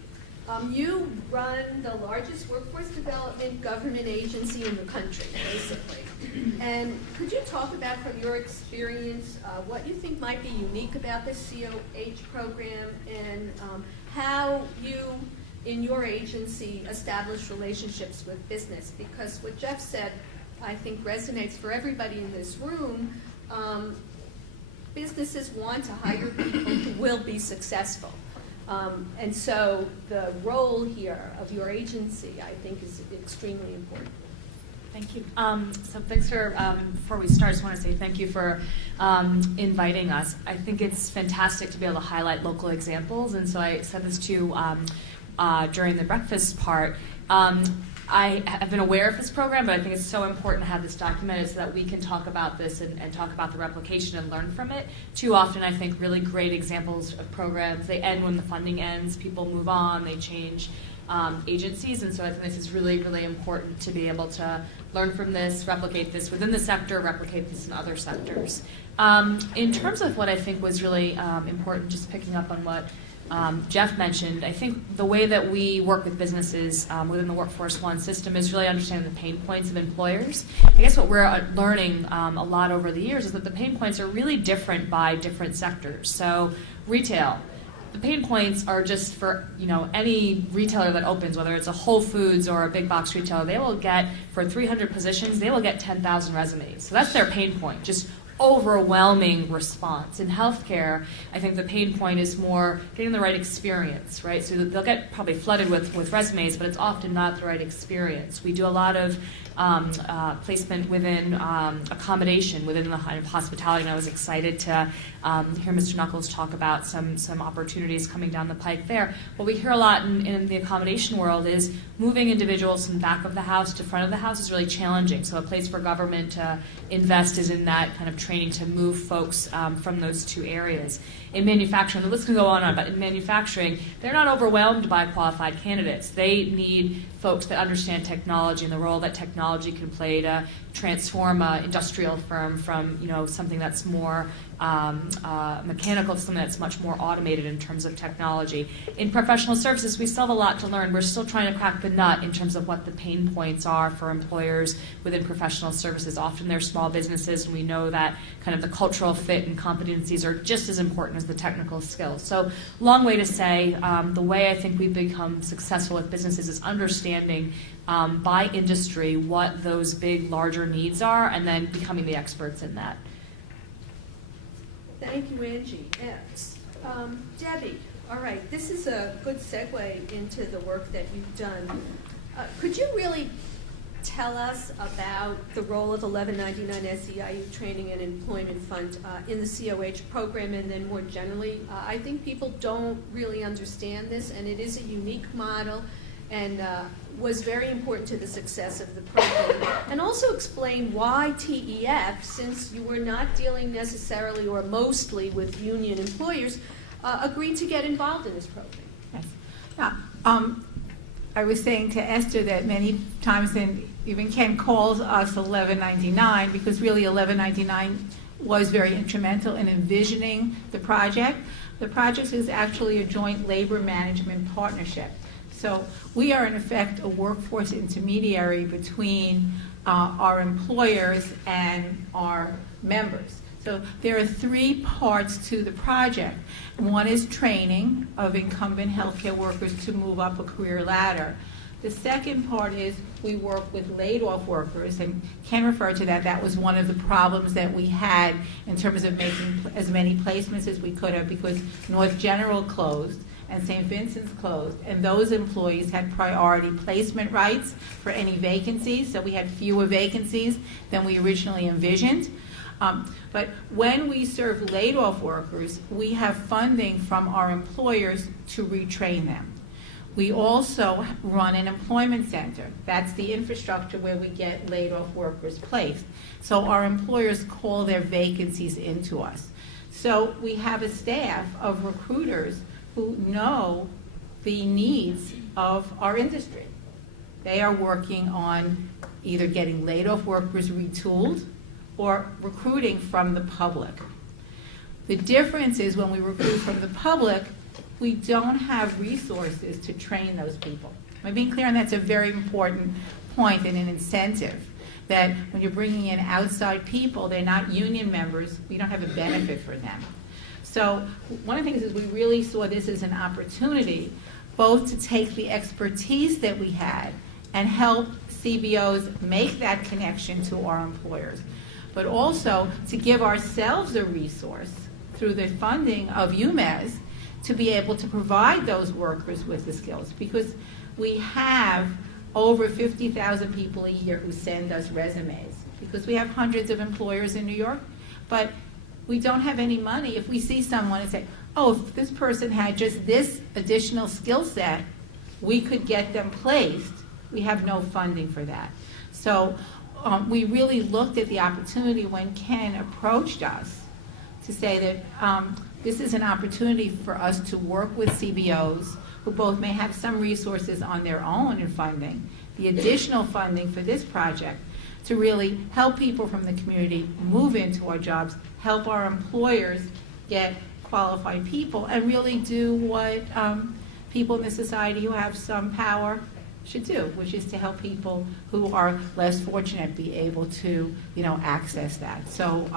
you run the largest workforce development government agency in the country, basically. And could you talk about, from your experience, what you think might be unique about this COH program, and how you, in your agency, establish relationships with business? Because what Jeff said, I think, resonates for everybody in this room. Businesses want to hire people who will be successful. And so the role here of your agency, I think, is extremely important. Thank you. So thanks for, before we start, I just want to say thank you for inviting us. I think it's fantastic to be able to highlight local examples, and so I said this too during the breakfast part. I have been aware of this program, but I think it's so important to have this documented so that we can talk about this and talk about the replication and learn from it. Too often, I think, really great examples of programs, they end when the funding ends, people move on, they change agencies, and so I think this is really, really important to be able to learn from this, replicate this within the sector, replicate this in other sectors. In terms of what I think was really important, just picking up on what Jeff mentioned, I think the way that we work with businesses within the Workforce One system is really understanding the pain points of employers. I guess what we're learning a lot over the years is that the pain points are really different by different sectors. So retail, the pain points are just for any retailer that opens, whether it's a Whole Foods or a big box retailer, they will get, for 300 positions, they will get 10,000 resumes. So that's their pain point, just overwhelming response. In healthcare, I think the pain point is more getting the right experience, right? So they'll get probably flooded with resumes, but it's often not the right experience. We do a lot of placement within accommodation, within the hospitality, and I was excited to hear Mr. Knuckles talk about some opportunities coming down the pike there. What we hear a lot in the accommodation world is moving individuals from back of the house to front of the house is really challenging. So a place for government to invest is in that kind of training to move folks from those two areas. In manufacturing, the list can go on, but in manufacturing, they're not overwhelmed by qualified candidates. They need folks that understand technology and the role that technology can play to transform an industrial firm from something that's more mechanical to something that's much more automated in terms of technology. In professional services, we still have a lot to learn. We're still trying to crack the nut in terms of what the pain points are for employers within professional services. Often they're small businesses, and we know that kind of the cultural fit and competencies are just as important as the technical skills. So, long way to say, the way I think we've become successful with businesses is understanding by industry what those big, larger needs are, and then becoming the experts in that. Thank you, Angie. Yes. Debbie, all right, this is a good segue into the work that you've done. Could you really tell us about the role of 1199 SEIU Training and Employment Fund in the COH program, and then more generally? I think people don't really understand this, and it is a unique model, and was very important to the success of the program. And also explain why TEF, since you were not dealing necessarily or mostly with union employers, agreed to get involved in this program. Yes. I was saying to Esther that many times, and even Ken calls us 1199, because really 1199 was very instrumental in envisioning the project. The project is actually a joint labor management partnership. So we are, in effect, a workforce intermediary between our employers and our members. So there are 3 parts to the project. One is training of incumbent healthcare workers to move up a career ladder. The second part is we work with laid-off workers, and Ken referred to that. That was one of the problems that we had in terms of making as many placements as we could have, because North General closed and St. Vincent's closed, and those employees had priority placement rights for any vacancies, so we had fewer vacancies than we originally envisioned. But when we serve laid-off workers, we have funding from our employers to retrain them. We also run an employment center. That's the infrastructure where we get laid-off workers placed. So our employers call their vacancies into us. So we have a staff of recruiters who know the needs of our industry. They are working on either getting laid-off workers retooled or recruiting from the public. The difference is when we recruit from the public, we don't have resources to train those people. Am I being clear? And that's a very important point and an incentive, that when you're bringing in outside people, they're not union members, we don't have a benefit for them. So one of the things is we really saw this as an opportunity both to take the expertise that we had and help CBOs make that connection to our employers, but also to give ourselves a resource through the funding of UMEZ to be able to provide those workers with the skills, because we have over 50,000 people a year who send us resumes, because we have hundreds of employers in New York, but we don't have any money. If we see someone and say, oh, if this person had just this additional skill set, we could get them placed. We have no funding for that. So we really looked at the opportunity when Ken approached us to say that this is an opportunity for us to work with CBOs who both may have some resources on their own in funding, the additional funding for this project, to really help people from the community move into our jobs, help our employers get qualified people, and really do what people in the society who have some power should do, which is to help people who are less fortunate be able to, access that. So,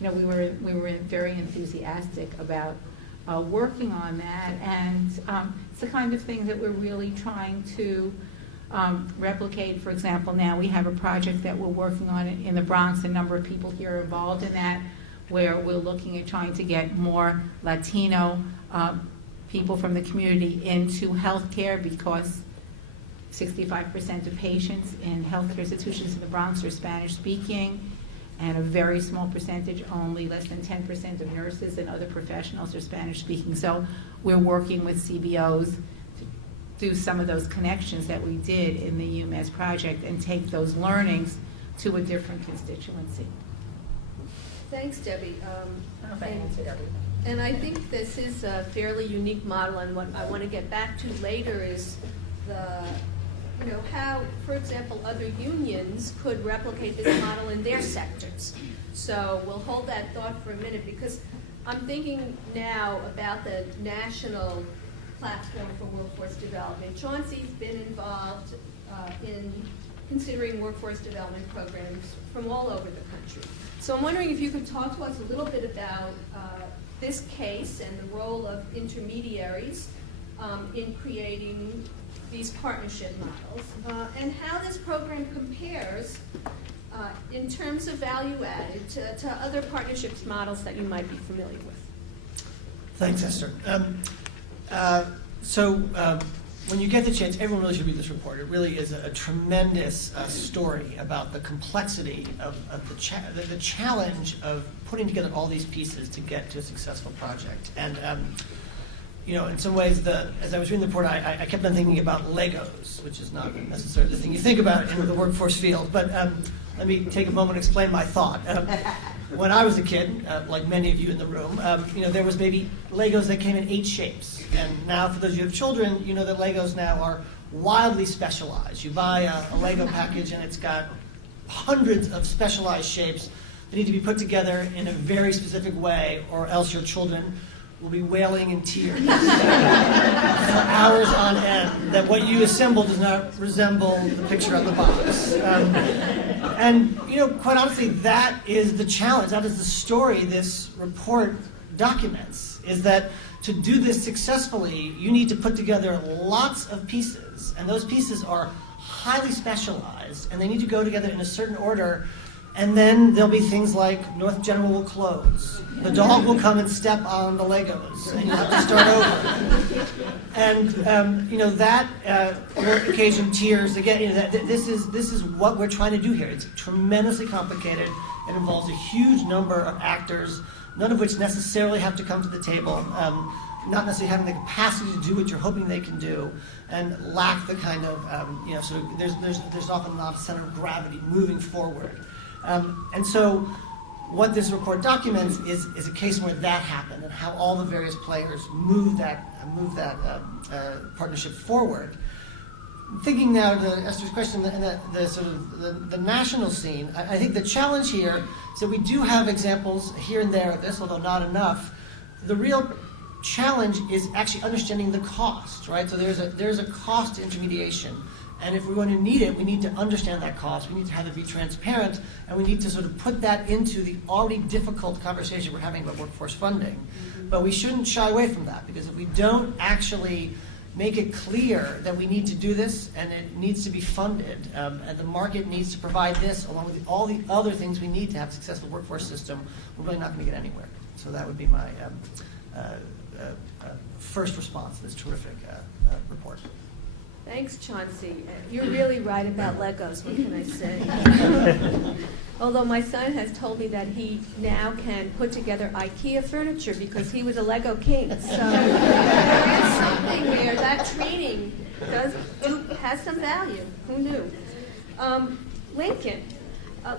we were very enthusiastic about working on that, and it's the kind of thing that we're really trying to replicate. For example, now we have a project that we're working on in the Bronx. A number of people here are involved in that, where we're looking at trying to get more Latino people from the community into healthcare, because 65% of patients in healthcare institutions in the Bronx are Spanish-speaking, and a very small percentage, only less than 10% of nurses and other professionals are Spanish-speaking. So we're working with CBOs to do some of those connections that we did in the UMEZ project and take those learnings to a different constituency. Thanks, Debbie. Thanks, Debbie. And I think this is a fairly unique model, and what I want to get back to later is how, for example, other unions could replicate this model in their sectors. So we'll hold that thought for a minute, because I'm thinking now about the national platform for workforce development. Chauncey's been involved in considering workforce development programs from all over the country. So I'm wondering if you could talk to us a little bit about this case and the role of intermediaries in creating these partnership models, and how this program compares in terms of value added to other partnerships models that you might be familiar with. Thanks, Esther. When you get the chance, everyone really should read this report. It really is a tremendous story about the complexity of the challenge of putting together all these pieces to get to a successful project. And in some ways, as I was reading the report, I kept on thinking about Legos, which is not necessarily the thing you think about in the workforce field. But let me take a moment and explain my thought. When I was a kid, like many of you in the room, there was maybe Legos that came in 8 shapes. And now, for those of you who have children, you know that Legos now are wildly specialized. You buy a Lego package and it's got hundreds of specialized shapes that need to be put together in a very specific way, or else your children will be wailing in tears for hours on end that what you assembled does not resemble the picture on the box. Quite honestly, that is the challenge. That is the story this report documents, is that to do this successfully, you need to put together lots of pieces, and those pieces are highly specialized, and they need to go together in a certain order. And then there'll be things like North General will close. The dog will come and step on the Legos, and you'll have to start over. And that will occasion tears. Again, this is what we're trying to do here. It's tremendously complicated. It involves a huge number of actors, none of which necessarily have to come to the table, not necessarily having the capacity to do what you're hoping they can do, and lack the kind of there's often not a center of gravity moving forward. And so what this report documents is a case where that happened, and how all the various players move that partnership forward. Thinking now to Esther's question, and the national scene, I think the challenge here is that we do have examples here and there of this, although not enough. The real challenge is actually understanding the cost, right? So there's a cost to intermediation. And if we're going to need it, we need to understand that cost. We need to have it be transparent, and we need to sort of put that into the already difficult conversation we're having about workforce funding. Mm-hmm. But we shouldn't shy away from that, because if we don't actually make it clear that we need to do this and it needs to be funded, and the market needs to provide this along with all the other things we need to have a successful workforce system, we're really not going to get anywhere. So that would be my first response to this terrific report. Thanks, Chauncey. You're really right about Legos, what can I say? Although my son has told me that he now can put together IKEA furniture because he was a Lego king. So there is something there. That training has some value. Who knew? Lincoln.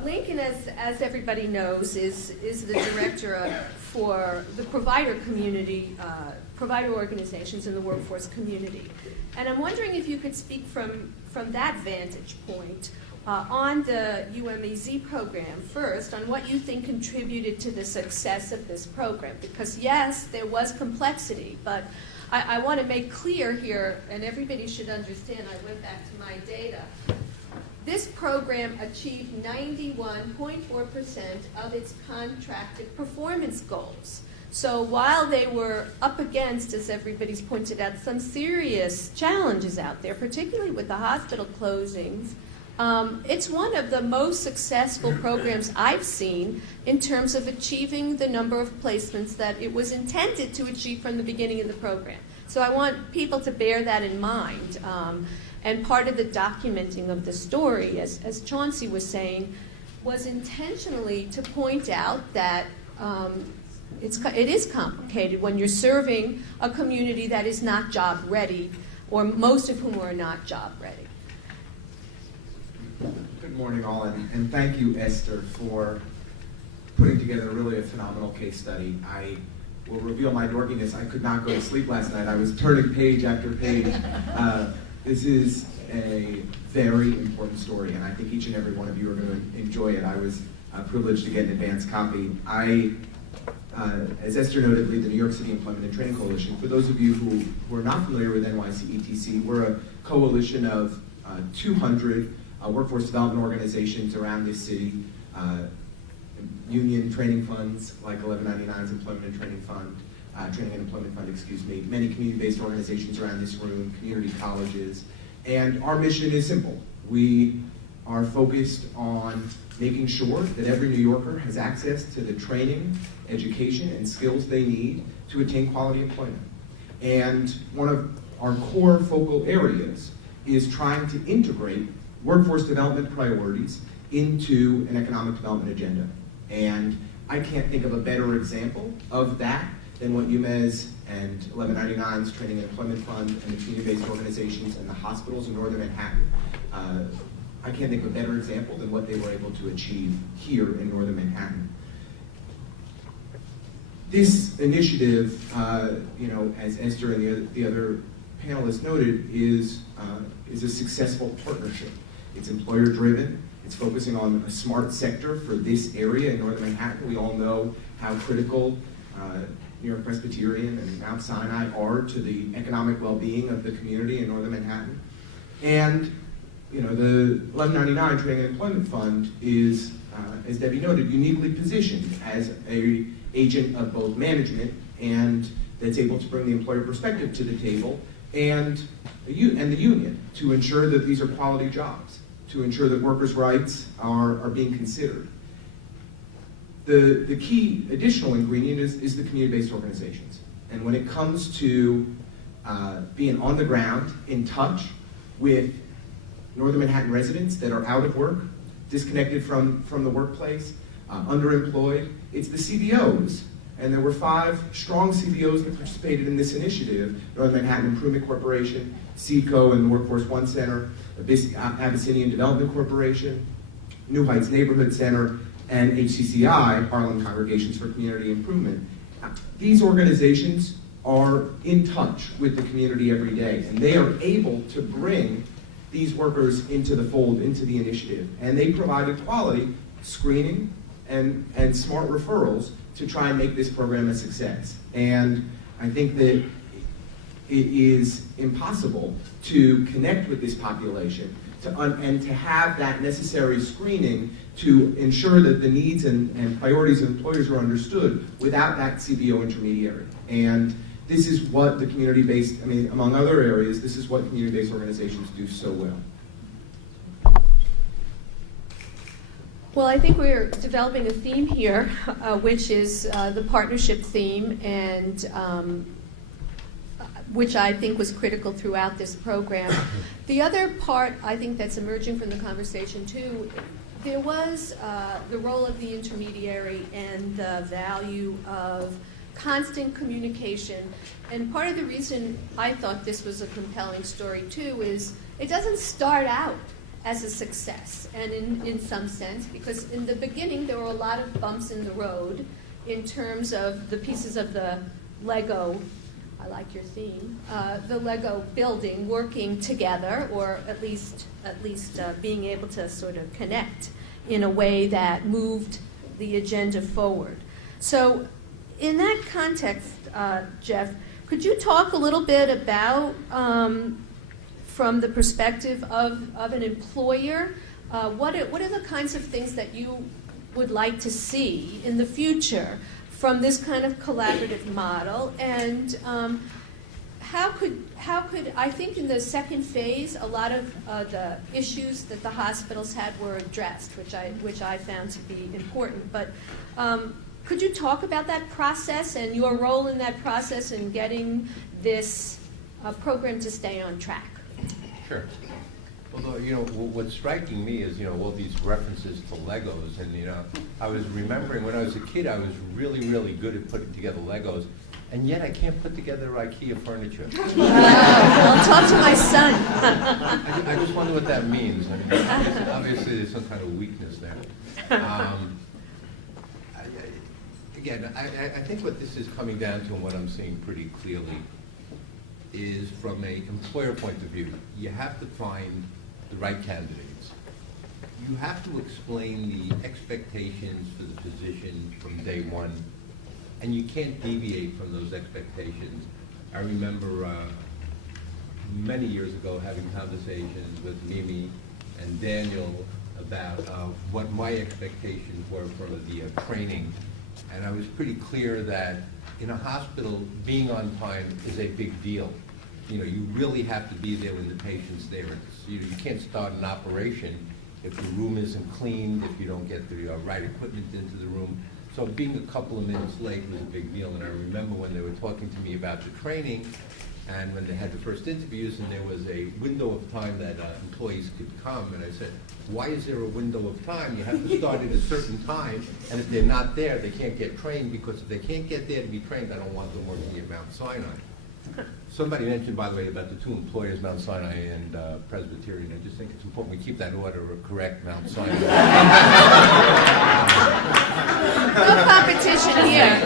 Lincoln, as everybody knows, is the director for the provider community, provider organizations in the workforce community. And I'm wondering if you could speak from that vantage point on the UMEZ program first, on what you think contributed to the success of this program. Because yes, there was complexity, but I want to make clear here, and everybody should understand, I went back to my data. This program achieved 91.4% of its contracted performance goals. So while they were up against, as everybody's pointed out, some serious challenges out there, particularly with the hospital closings, it's one of the most successful programs I've seen in terms of achieving the number of placements that it was intended to achieve from the beginning of the program. So I want people to bear that in mind. And part of the documenting of the story, as Chauncey was saying, was intentionally to point out that it is complicated when you're serving a community that is not job ready, or most of whom are not job ready. Good morning, all, and thank you, Esther, for putting together really a phenomenal case study. I will reveal my dorkiness. I could not go to sleep last night. I was turning page after page. This is a very important story, and I think each and every one of you are going to enjoy it. I privileged to get an advance copy. I, as Esther noted, lead the New York City Employment and Training Coalition. For those of you who are not familiar with NYCETC, we're a coalition of 200 workforce development organizations around this city, union training funds like 1199's Employment and Training Fund, Training and Employment Fund, excuse me, many community-based organizations around this room, community colleges, and our mission is simple. We are focused on making sure that every New Yorker has access to the training, education, and skills they need to attain quality employment. And one of our core focal areas is trying to integrate workforce development priorities into an economic development agenda. And I can't think of a better example of that than what UMEZ and 1199's Training and Employment Fund and the community-based organizations and the hospitals in northern Manhattan. I can't think of a better example than what they were able to achieve here in northern Manhattan. This initiative, as Esther and the other panelists noted, is a successful partnership. It's employer-driven. It's focusing on a smart sector for this area in northern Manhattan. We all know how critical New York Presbyterian and Mount Sinai are to the economic well-being of the community in northern Manhattan. And the 1199 Training and Employment Fund is, as Debbie noted, uniquely positioned as an agent of both management and that's able to bring the employer perspective to the table and the union to ensure that these are quality jobs, to ensure that workers' rights are being considered. The key additional ingredient is the community-based organizations. And when it comes to being on the ground, in touch with northern Manhattan residents that are out of work, disconnected from the workplace, underemployed, it's the CBOs. And there were 5 strong CBOs that participated in this initiative: Northern Manhattan Improvement Corporation, SECO and the Workforce One Center, Abyssinian Development Corporation, New Heights Neighborhood Center, and HCCI, Harlem Congregations for Community Improvement. These organizations are in touch with the community every day, and they are able to bring these workers into the fold, into the initiative. And they provided quality screening and smart referrals to try and make this program a success. And I think that it is impossible to connect with this population and to have that necessary screening to ensure that the needs and priorities of employers are understood without that CBO intermediary. And this is what the community-based, among other areas, this is what community-based organizations do so well. Well, I think we're developing a theme here, which is the partnership theme, and which I think was critical throughout this program. The other part I think that's emerging from the conversation too, there was the role of the intermediary and the value of constant communication. And part of the reason I thought this was a compelling story too is it doesn't start out as a success, and in some sense, because in the beginning there were a lot of bumps in the road in terms of the pieces of the Lego, I like your theme, the Lego building working together, or at least being able to sort of connect in a way that moved the agenda forward. So in that context, Jeff, could you talk a little bit about from the perspective of an employer, what are the kinds of things that you would like to see in the future from this kind of collaborative model? And how could I think in the second phase, a lot of the issues that the hospitals had were addressed, which I found to be important. But could you talk about that process and your role in that process in getting this program to stay on track? Sure. Although, what's striking me is, all these references to Legos, and, I was remembering when I was a kid, I was really, really good at putting together Legos, and yet I can't put together IKEA furniture. I'll talk to my son. I just wonder what that means. Obviously there's some kind of weakness there. Again, I think what this is coming down to, and what I'm seeing pretty clearly, is from an employer point of view, you have to find the right candidates. you have to explain the expectations for the position from day one, and you can't deviate from those expectations. I remember many years ago having conversations with Mimi and Daniel about what my expectations were for the training, and I was pretty clear that in a hospital, being on time is a big deal. You know, you really have to be there when the patient's there. You can't start an operation if the room isn't cleaned, if you don't get the right equipment into the room. So being a couple of minutes late was a big deal, and I remember when they were talking to me about the training, and when they had the first interviews, and there was a window of time that employees could come, and I said, why is there a window of time? You have to start at a certain time, and if they're not there, they can't get trained, because if they can't get there to be trained, I don't want them working at Mount Sinai. Somebody mentioned, by the way, about the two employers, Mount Sinai and Presbyterian. I just think it's important we keep that order correct, Mount Sinai. No competition here.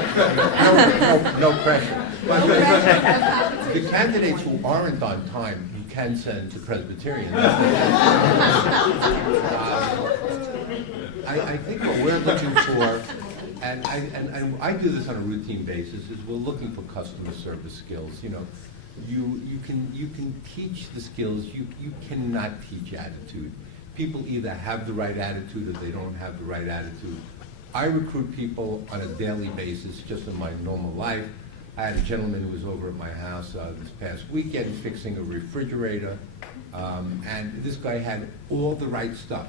No pressure. The candidates who aren't on time, you can send to Presbyterian. I think what we're looking for, and I do this on a routine basis, is we're looking for customer service skills. You know, you can teach the skills. You cannot teach attitude. People either have the right attitude or they don't have the right attitude. I recruit people on a daily basis, just in my normal life. I had a gentleman who was over at my house this past weekend fixing a refrigerator, and this guy had all the right stuff.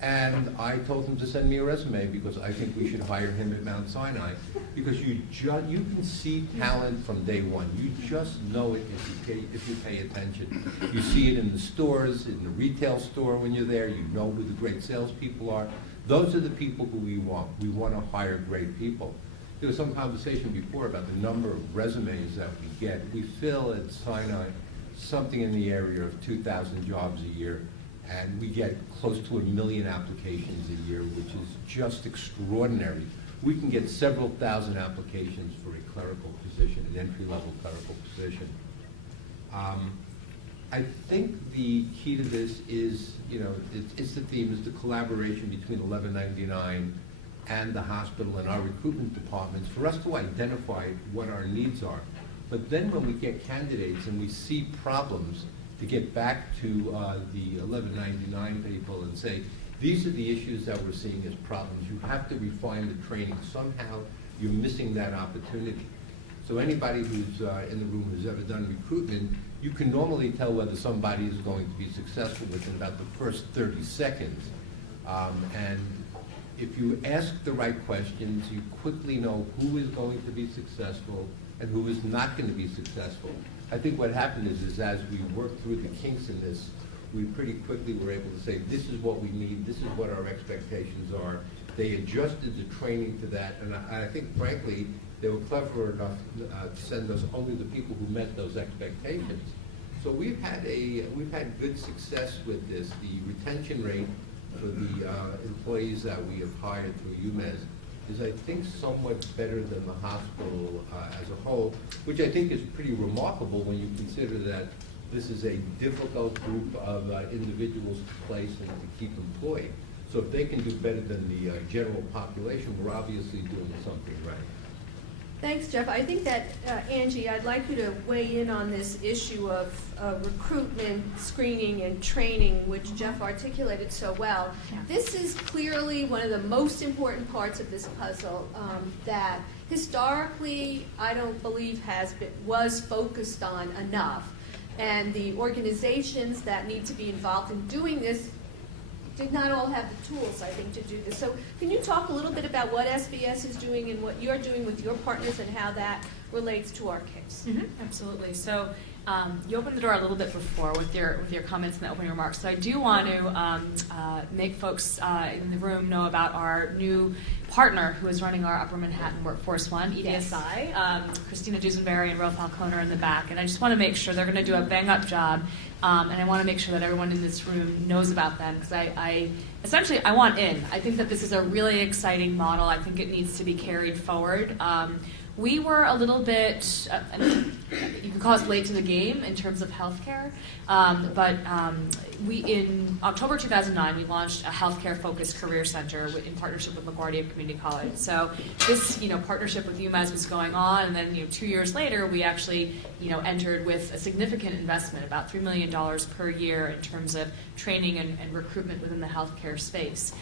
And I told him to send me a resume because I think we should hire him at Mount Sinai, because you can see talent from day one. You just know it if you pay attention. You see it in the stores, in the retail store when you're there. You know who the great salespeople are. Those are the people who we want. We want to hire great people. There was some conversation before about the number of resumes that we get. We fill at Sinai something in the area of 2,000 jobs a year, and we get close to 1 million applications a year, which is just extraordinary. We can get several thousand applications for a clerical position, an entry-level clerical position. I think the key to this is, you know, it's the theme, is the collaboration between 1199 and the hospital and our recruitment departments for us to identify what our needs are. But then when we get candidates and we see problems, to get back to the 1199 people and say, these are the issues that we're seeing as problems. You have to refine the training. Somehow you're missing that opportunity. So anybody who's in the room who's ever done recruitment, you can normally tell whether somebody is going to be successful within about the first 30 seconds. And if you ask the right questions, you quickly know who is going to be successful and who is not going to be successful. I think what happened is as we worked through the kinks in this, we pretty quickly were able to say, this is what we need, this is what our expectations are. They adjusted the training to that, and I think, frankly, they were clever enough to send us only the people who met those expectations. So we've had good success with this. The retention rate for the employees that we have hired through UMEZ is, I think, somewhat better than the hospital as a whole, which I think is pretty remarkable when you consider that this is a difficult group of individuals to place and to keep employed. So if they can do better than the general population, we're obviously doing something right. Thanks, Jeff. I think that, Angie, I'd like you to weigh in on this issue of recruitment, screening, and training, which Jeff articulated so well. Yeah. This is clearly one of the most important parts of this puzzle that historically I don't believe was focused on enough. And the organizations that need to be involved in doing this did not all have the tools, I think, to do this. So can you talk a little bit about what SBS is doing and what you're doing with your partners and how that relates to our case? Mm-hmm. Absolutely. So you opened the door a little bit before with your comments and the opening remarks. So I do want to make folks in the room know about our new partner who is running our Upper Manhattan Workforce One, EDSI. Yes. Christina Dusenberry and Ro Falconer in the back. And I just want to make sure they're going to do a bang-up job. And I want to make sure that everyone in this room knows about them, because I want in. I think that this is a really exciting model. I think it needs to be carried forward. We were a little bit, you can call us late to the game in terms of healthcare, but in October 2009, we launched a healthcare-focused career center in partnership with LaGuardia Community College. So this, partnership with UMEZ was going on, and then, 2 years later, we actually, entered with a significant investment, about $3 million per year in terms of training and recruitment within the healthcare space.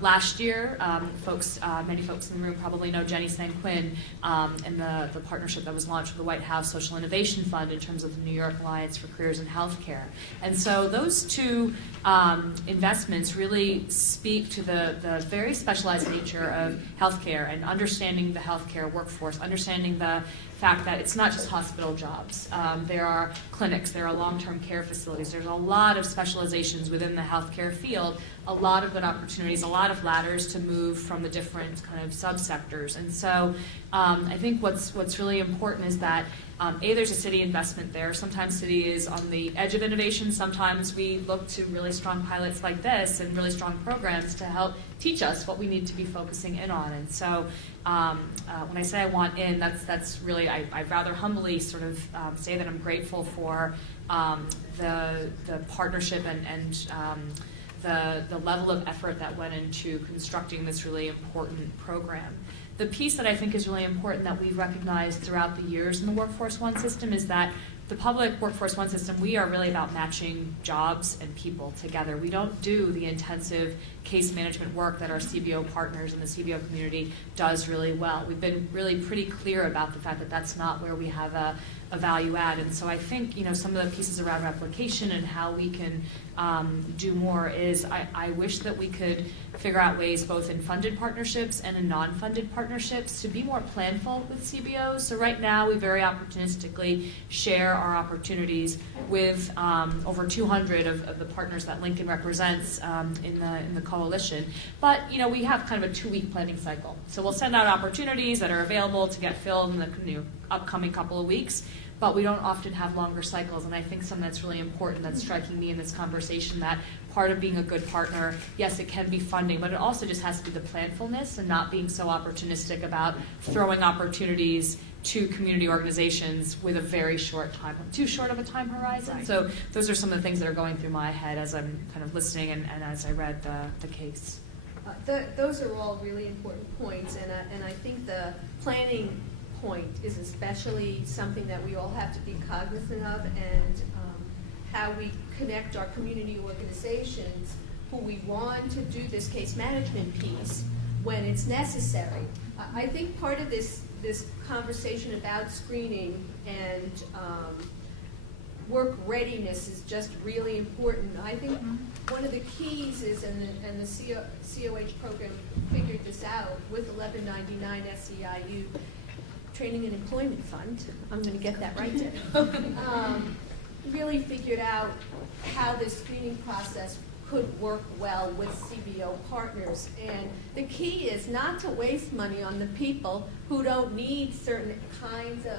Last year, many folks in the room probably know Jenny St. Quinn and the partnership that was launched with the White House Social Innovation Fund in terms of the New York Alliance for Careers in Healthcare. And so those two investments really speak to the very specialized nature of healthcare and understanding the healthcare workforce, understanding the fact that it's not just hospital jobs. There are clinics, there are long-term care facilities, there's a lot of specializations within the healthcare field, a lot of good opportunities, a lot of ladders to move from the different kind of subsectors. And so I think what's really important is that there's a city investment there. Sometimes city is on the edge of innovation. Sometimes we look to really strong pilots like this and really strong programs to help teach us what we need to be focusing in on. And so when I say I want in, that's really, I'd rather humbly sort of say that I'm grateful for the partnership and the level of effort that went into constructing this really important program. The piece that I think is really important that we've recognized throughout the years in the Workforce One system is that the public Workforce One system, we are really about matching jobs and people together. We don't do the intensive case management work that our CBO partners in the CBO community does really well. We've been really pretty clear about the fact that that's not where we have a value add. And so I think, some of the pieces around replication and how we can do more is I wish that we could figure out ways both in funded partnerships and in non-funded partnerships to be more planful with CBOs. So right now we very opportunistically share our opportunities with over 200 of the partners that Lincoln represents in the coalition. But we have kind of a 2-week planning cycle. So we'll send out opportunities that are available to get filled in the upcoming couple of weeks. But we don't often have longer cycles, and I think something that's really important that's striking me in this conversation, that part of being a good partner, yes, it can be funding, but it also just has to be the planfulness and not being so opportunistic about throwing opportunities to community organizations with a very short time, too short of a time horizon. Right. So those are some of the things that are going through my head as I'm kind of listening and as I read the case. Those are all really important points, and I think the planning point is especially something that we all have to be cognizant of, and how we connect our community organizations who we want to do this case management piece when it's necessary. I think part of this conversation about screening and work readiness is just really important. I think one of the keys is, and the COH program figured this out with 1199 SEIU, Training and Employment Fund, I'm going to get that right, Debbie, really figured out how this screening process could work well with CBO partners. And the key is not to waste money on the people who don't need certain kinds of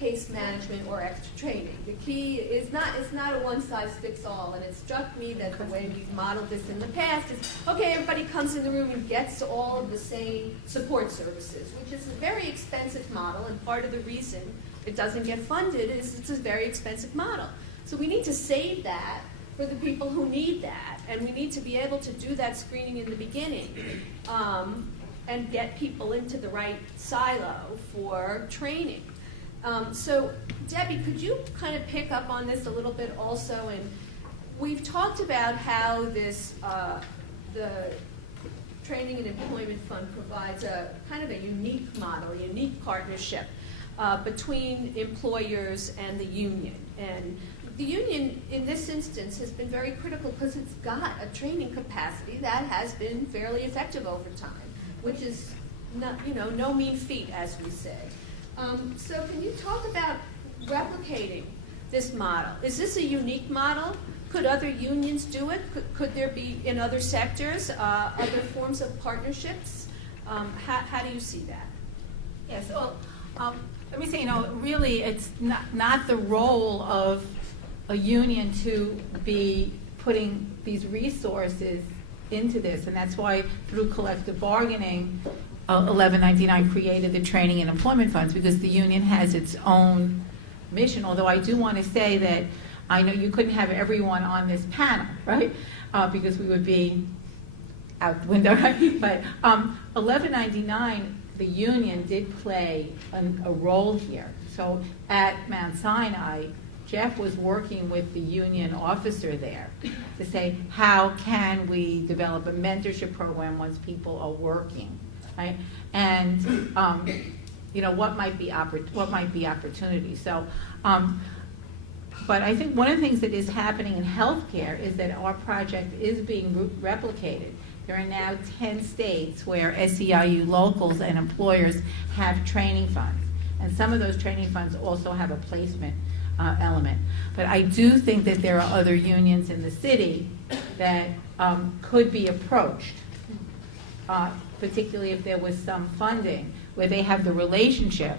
case management or extra training. The key is it's not a one-size-fits-all, and it struck me that the way we've modeled this in the past is, okay, everybody comes in the room and gets all of the same support services, which is a very expensive model, and part of the reason it doesn't get funded is it's a very expensive model. So we need to save that for the people who need that, and we need to be able to do that screening in the beginning and get people into the right silo for training. So, Debbie, could you kind of pick up on this a little bit also? And we've talked about how this, the Training and Employment Fund provides a kind of a unique model, a unique partnership between employers and the union. And the union, in this instance, has been very critical because it's got a training capacity that has been fairly effective over time, which is not, no mean feat, as we say. So can you talk about replicating this model? Is this a unique model? Could other unions do it? Could there be in other sectors, other forms of partnerships? How do you see that? Yes, well, let me say, really it's not the role of a union to be putting these resources into this, and that's why through collective bargaining, 1199 created the training and employment funds, because the union has its own mission. Although I do want to say that I know you couldn't have everyone on this panel, right? Because we would be out the window, right? But 1199, the union did play a role here. So at Mount Sinai, Jeff was working with the union officer there to say, how can we develop a mentorship program once people are working, right? And what might be opportunities. So, but I think one of the things that is happening in healthcare is that our project is being replicated. There are now 10 states where SEIU locals and employers have training funds. And some of those training funds also have a placement element. But I do think that there are other unions in the city that could be approached, particularly if there was some funding where they have the relationship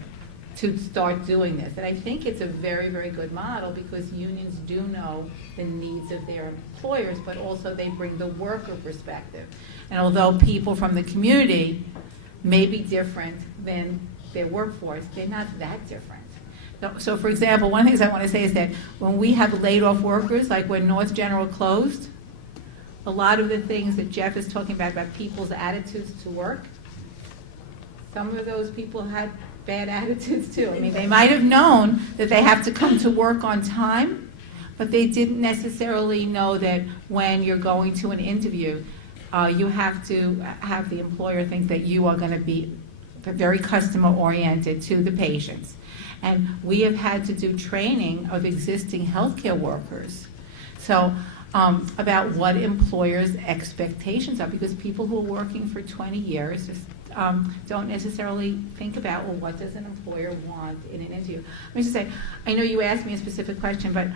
to start doing this. And I think it's a very, very good model, because unions do know the needs of their employers, but also they bring the worker perspective. And although people from the community may be different than their workforce, they're not that different. So for example, one of the things I want to say is that when we have laid off workers, like when North General closed, a lot of the things that Jeff is talking about people's attitudes to work, some of those people had bad attitudes too. I mean, they might have known that they have to come to work on time, but they didn't necessarily know that when you're going to an interview, you have to have the employer think that you are going to be very customer-oriented to the patients. And we have had to do training of existing healthcare workers. So about what employers' expectations are, because people who are working for 20 years just don't necessarily think about, well, what does an employer want in an interview? Let me just say, I know you asked me a specific question, but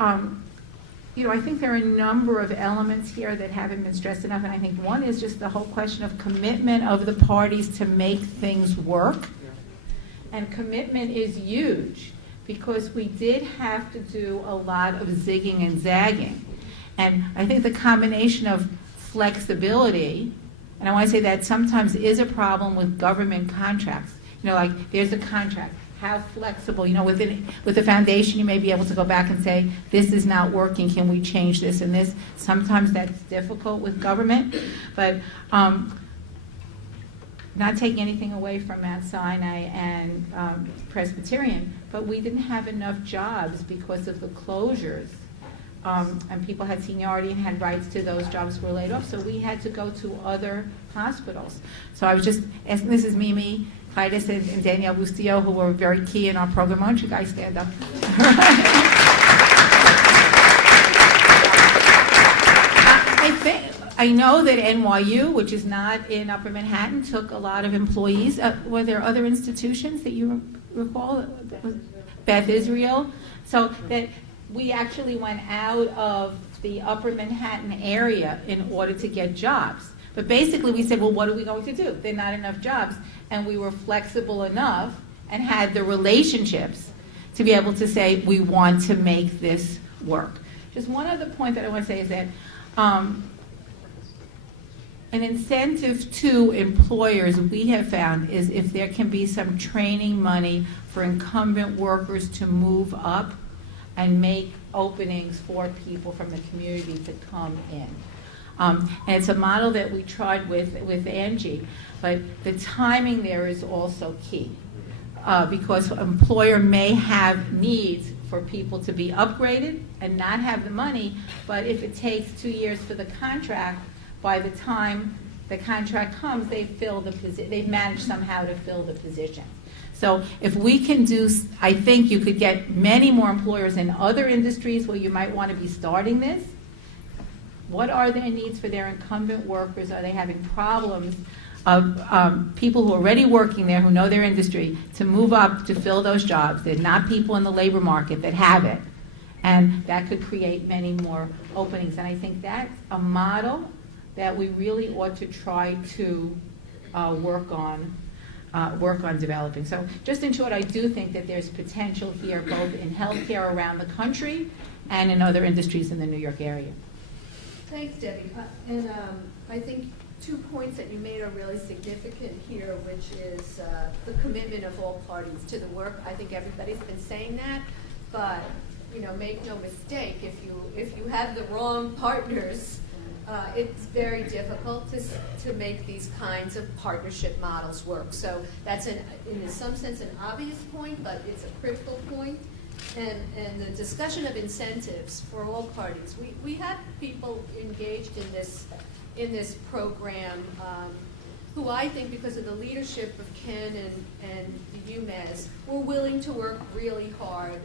I think there are a number of elements here that haven't been stressed enough, and I think one is just the whole question of commitment of the parties to make things work. And commitment is huge, because we did have to do a lot of zigging and zagging. And I think the combination of flexibility, and I want to say that sometimes is a problem with government contracts. Like there's a contract. How flexible, with the foundation, you may be able to go back and say, this is not working, can we change this and this? Sometimes that's difficult with government, but not taking anything away from Mount Sinai and Presbyterian, but we didn't have enough jobs because of the closures. And people had seniority and had rights to those jobs were laid off, so we had to go to other hospitals. So I was just asking, this is Mimi Titus and Danielle Bustillo, who were very key in our program. Why don't you guys stand up? I know that NYU, which is not in Upper Manhattan, took a lot of employees. Were there other institutions that you recall? Beth Israel. So that we actually went out of the Upper Manhattan area in order to get jobs. But basically we said, well, what are we going to do? There are not enough jobs. And we were flexible enough and had the relationships to be able to say, we want to make this work. Just one other point that I want to say is that an incentive to employers we have found is if there can be some training money for incumbent workers to move up and make openings for people from the community to come in. And it's a model that we tried with Angie, but the timing there is also key, because an employer may have needs for people to be upgraded and not have the money, but if it takes 2 years for the contract, by the time the contract comes, they've managed somehow to fill the position. So if we can do, I think you could get many more employers in other industries where you might want to be starting this. What are their needs for their incumbent workers? Are they having problems of people who are already working there, who know their industry, to move up to fill those jobs? There are not people in the labor market that have it. And that could create many more openings. And I think that's a model that we really ought to try to work on developing. So just in short, I do think that there's potential here both in healthcare around the country and in other industries in the New York area. Thanks, Debbie. And I think two points that you made are really significant here, which is the commitment of all parties to the work. I think everybody's been saying that, but make no mistake, if you have the wrong partners, it's very difficult to make these kinds of partnership models work. So that's in some sense an obvious point, but it's a critical point. And the discussion of incentives for all parties. We have people engaged in this program who I think, because of the leadership of Ken and the UMEZ, were willing to work really hard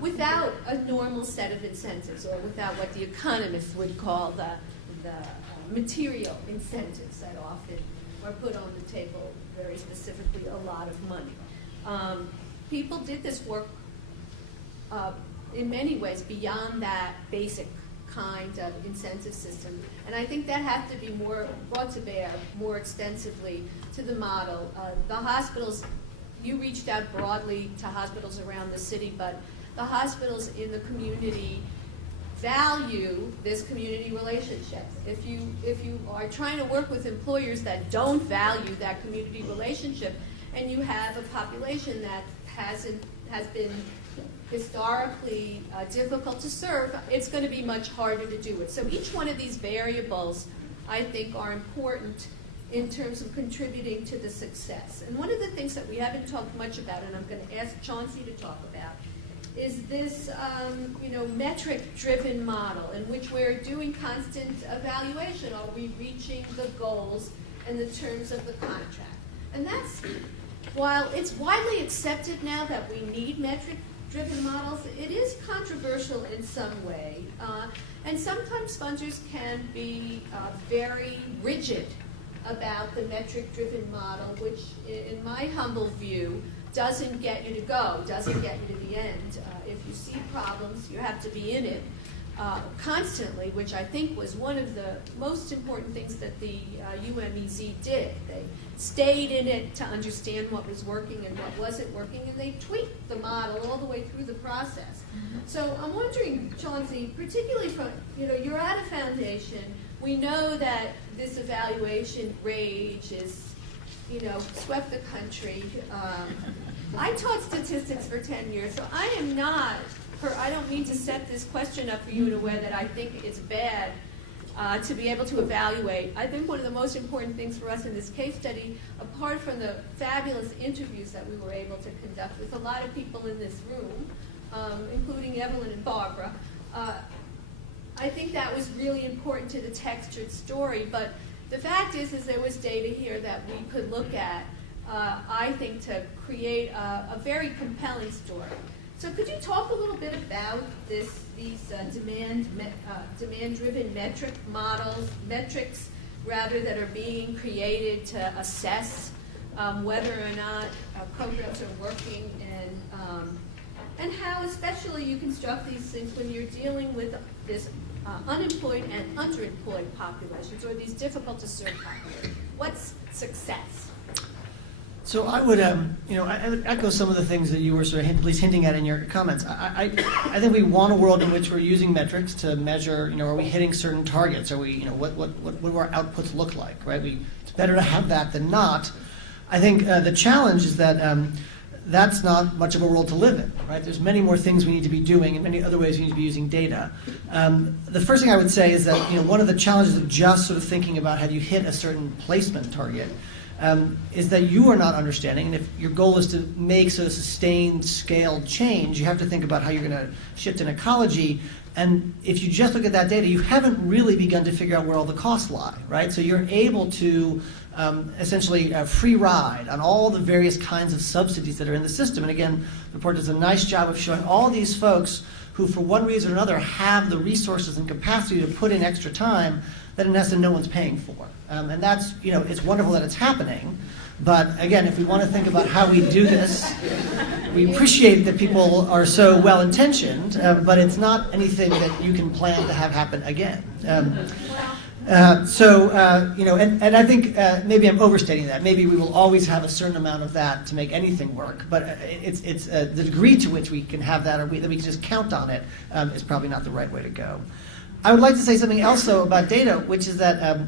without a normal set of incentives, or without what the economists would call the material incentives that often are put on the table, very specifically a lot of money. People did this work in many ways beyond that basic kind of incentive system. And I think that has to be brought to bear more extensively to the model. The hospitals, you reached out broadly to hospitals around the city, but the hospitals in the community value this community relationship. If you are trying to work with employers that don't value that community relationship, and you have a population that has been historically difficult to serve, it's going to be much harder to do it. So each one of these variables, I think, are important in terms of contributing to the success. And one of the things that we haven't talked much about, and I'm going to ask Chauncey to talk about, is this metric-driven model in which we're doing constant evaluation. Are we reaching the goals and the terms of the contract? And that's, while it's widely accepted now that we need metric-driven models, it is controversial in some way. And sometimes funders can be very rigid about the metric-driven model, which, in my humble view, doesn't get you to go, doesn't get you to the end. If you see problems, you have to be in it constantly, which I think was one of the most important things that the UMEZ did. They stayed in it to understand what was working and what wasn't working, and they tweaked the model all the way through the process. So I'm wondering, Chauncey, particularly from, you're at a foundation. We know that this evaluation rage is, swept the country. I taught statistics for 10 years, so I don't mean to set this question up for you in a way that I think it's bad to be able to evaluate. I think one of the most important things for us in this case study, apart from the fabulous interviews that we were able to conduct with a lot of people in this room, including Evelyn and Barbara, I think that was really important to the textured story. But the fact is there was data here that we could look at, I think, to create a very compelling story. So could you talk a little bit about these demand-driven metrics rather, that are being created to assess whether or not programs are working, and how especially you construct these things when you're dealing with this unemployed and underemployed populations, or these difficult to serve populations? What's success? So I would, I would echo some of the things that you were sort of at least hinting at in your comments. I think we want a world in which we're using metrics to measure, are we hitting certain targets? Are we, what do our outputs look like, right? It's better to have that than not. I think the challenge is that that's not much of a world to live in, right? There's many more things we need to be doing, and many other ways we need to be using data. The first thing I would say is that one of the challenges of just sort of thinking about have you hit a certain placement target is that you are not understanding, and if your goal is to make sort of sustained, scaled change, you have to think about how you're going to shift in ecology. And if you just look at that data, you haven't really begun to figure out where all the costs lie, right? So you're able to essentially free ride on all the various kinds of subsidies that are in the system. And again, the report does a nice job of showing all these folks who, for one reason or another, have the resources and capacity to put in extra time that in essence no one's paying for. And that's, it's wonderful that it's happening. But again, if we want to think about how we do this, we appreciate that people are so well-intentioned, but it's not anything that you can plan to have happen again. And I think maybe I'm overstating that. Maybe we will always have a certain amount of that to make anything work, but it's the degree to which we can have that, or that we can just count on it, is probably not the right way to go. I would like to say something else, though, about data, which is that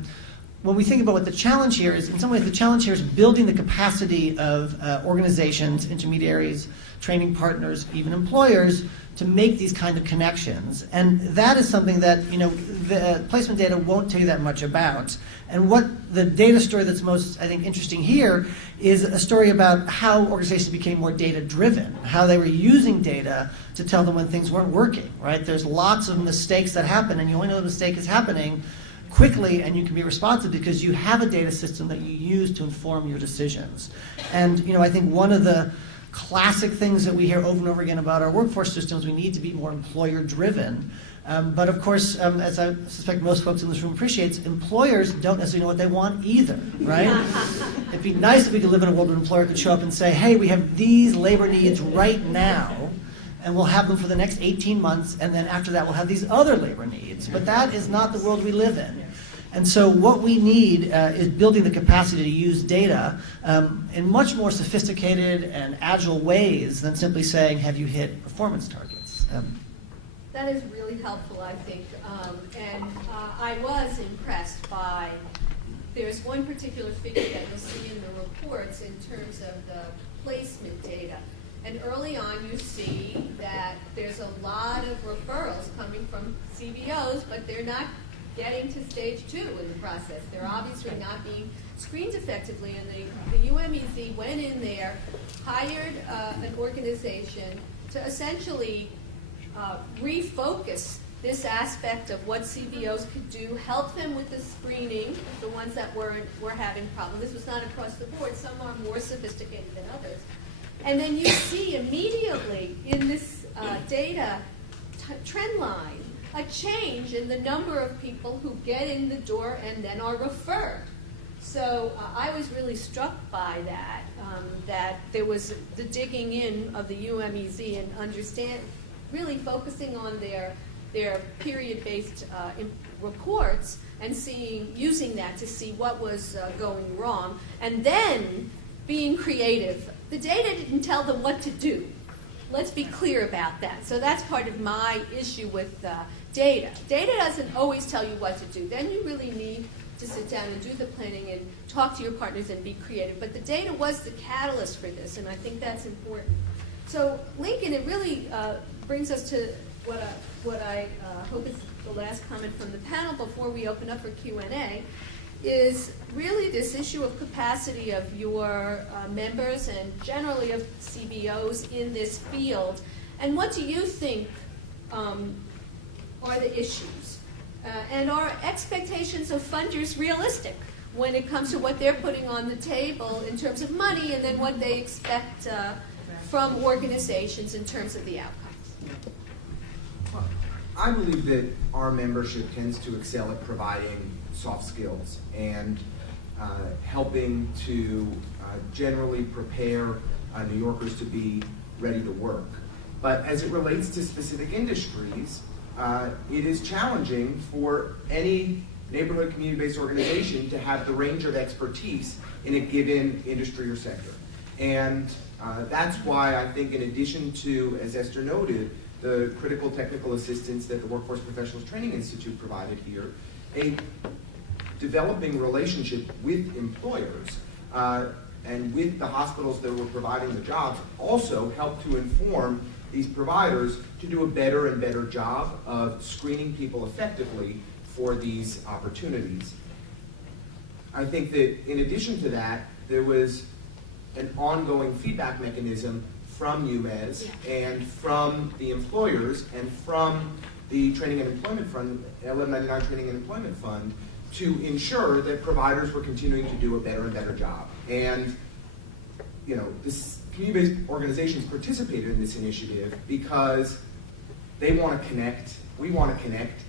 when we think about what the challenge here is, in some ways the challenge here is building the capacity of organizations, intermediaries, training partners, even employers, to make these kind of connections. And that is something that, you know, the placement data won't tell you that much about. And what the data story that's most, I think, interesting here is a story about how organizations became more data-driven, how they were using data to tell them when things weren't working, right? There's lots of mistakes that happen, and you only know the mistake is happening quickly, and you can be responsive because you have a data system that you use to inform your decisions. And, you know, I think one of the classic things that we hear over and over again about our workforce systems, we need to be more employer-driven. But of course, as I suspect most folks in this room appreciates, employers don't necessarily know what they want either, right? It'd be nice if we could live in a world where an employer could show up and say, hey, we have these labor needs right now, and we'll have them for the next 18 months, and then after that we'll have these other labor needs. But that is not the world we live in. And so what we need is building the capacity to use data in much more sophisticated and agile ways than simply saying, have you hit performance targets? That is really helpful, I think. I was impressed by, there's one particular figure that you'll see in the reports in terms of the placement data. And early on you see that there's a lot of referrals coming from CBOs, but they're not getting to stage 2 in the process. They're obviously not being screened effectively, and the UMEZ went in there, hired an organization to essentially refocus this aspect of what CBOs could do, help them with the screening, the ones that were having problems. This was not across the board. Some are more sophisticated than others. And then you see immediately in this data trend line a change in the number of people who get in the door and then are referred. So I was really struck by that, that there was the digging in of the UMEZ and really focusing on their period-based reports and using that to see what was going wrong, and then being creative. The data didn't tell them what to do. Let's be clear about that. So that's part of my issue with data. Data doesn't always tell you what to do. Then you really need to sit down and do the planning and talk to your partners and be creative. But the data was the catalyst for this, and I think that's important. So, Lincoln, it really brings us to what I hope is the last comment from the panel before we open up for Q&A, is really this issue of capacity of your members and generally of CBOs in this field. And what do you think are the issues? And are expectations of funders realistic when it comes to what they're putting on the table in terms of money and then what they expect from organizations in terms of the outcomes? I believe that our membership tends to excel at providing soft skills and helping to generally prepare New Yorkers to be ready to work. But as it relates to specific industries, it is challenging for any neighborhood community-based organization to have the range of expertise in a given industry or sector. And that's why I think in addition to, as Esther noted, the critical technical assistance that the Workforce Professionals Training Institute provided here, a developing relationship with employers and with the hospitals that were providing the jobs also helped to inform these providers to do a better and better job of screening people effectively for these opportunities. I think that in addition to that, there was an ongoing feedback mechanism from UMEZ and from the employers and from the Training and Employment Fund, 1199 Training and Employment Fund, to ensure that providers were continuing to do a better and better job. And, you know, this community-based organizations participated in this initiative because they want to connect, we want to connect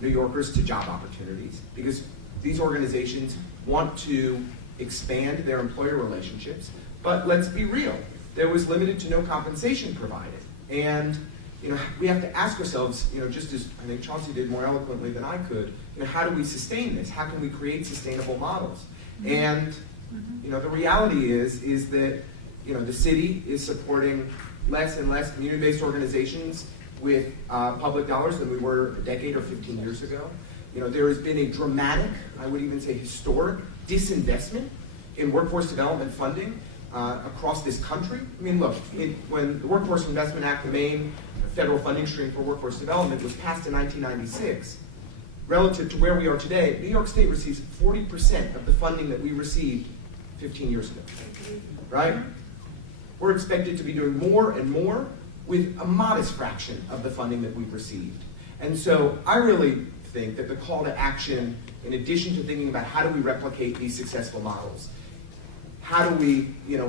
New Yorkers to job opportunities, because these organizations want to expand their employer relationships. But let's be real, there was limited to no compensation provided. And you know, we have to ask ourselves, you know, just as I think Chauncey did more eloquently than I could, you know, how do we sustain this? How can we create sustainable models? And you know, the reality is that, you know, the city is supporting less and less community-based organizations with public dollars than we were a decade or 15 years ago. there has been a dramatic, I would even say historic, disinvestment in workforce development funding across this country. I mean, look, when the Workforce Investment Act, the main federal funding stream for workforce development, was passed in 1996, relative to where we are today, New York State receives 40% of the funding that we received 15 years ago, right? We're expected to be doing more and more with a modest fraction of the funding that we've received. And so I really think that the call to action, in addition to thinking about how do we replicate these successful models, how do we,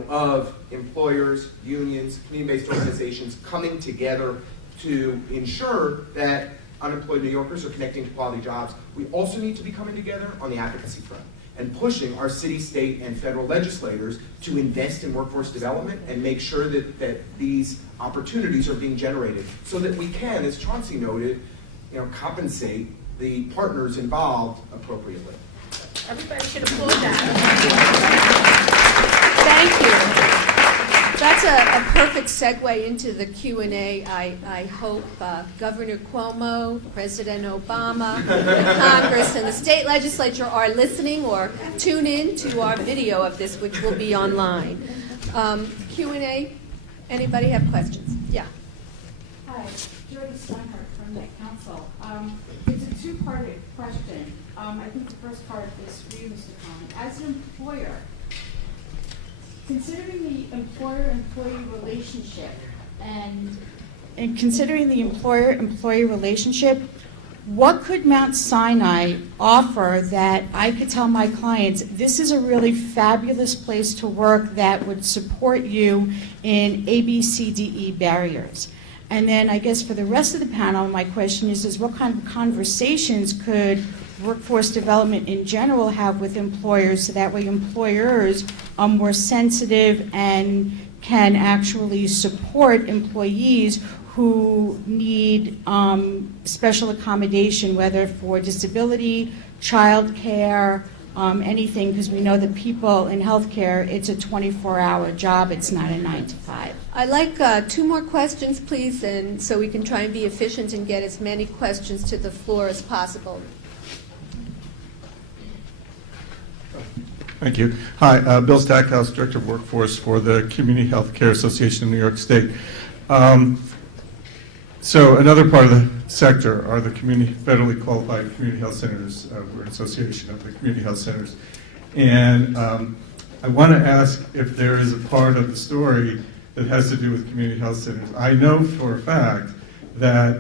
of employers, unions, community-based organizations coming together to ensure that unemployed New Yorkers are connecting to quality jobs, we also need to be coming together on the advocacy front and pushing our city, state, and federal legislators to invest in workforce development and make sure that these opportunities are being generated so that we can, as Chauncey noted, compensate the partners involved appropriately. Everybody should applaud that. Thank you. That's a perfect segue into the Q&A. I hope Governor Cuomo, President Obama, the Congress, and the state legislature are listening or tune in to our video of this, which will be online. Q&A, anybody have questions? Yeah. Hi, Jody Steinhardt from the Council. It's a two-parted question. I think the first part is for you, Mr. Conlon. As an employer, considering the employer-employee relationship and considering the employer-employee relationship, what could Mount Sinai offer that I could tell my clients, this is a really fabulous place to work that would support you in A, B, C, D, E barriers? And then I guess for the rest of the panel, my question is what kind of conversations could workforce development in general have with employers so that way employers are more sensitive and can actually support employees who need special accommodation, whether for disability, child care, anything, because we know that people in healthcare, it's a 24-hour job, it's not a 9 to 5. I'd like 2 more questions, please, and so we can try and be efficient and get as many questions to the floor as possible. Thank you. Hi, Bill Stackhouse, Director of Workforce for the Community Health Care Association of New York State. So another part of the sector are the federally qualified community health centers. We're an association of the community health centers. And I want to ask if there is a part of the story that has to do with community health centers. I know for a fact that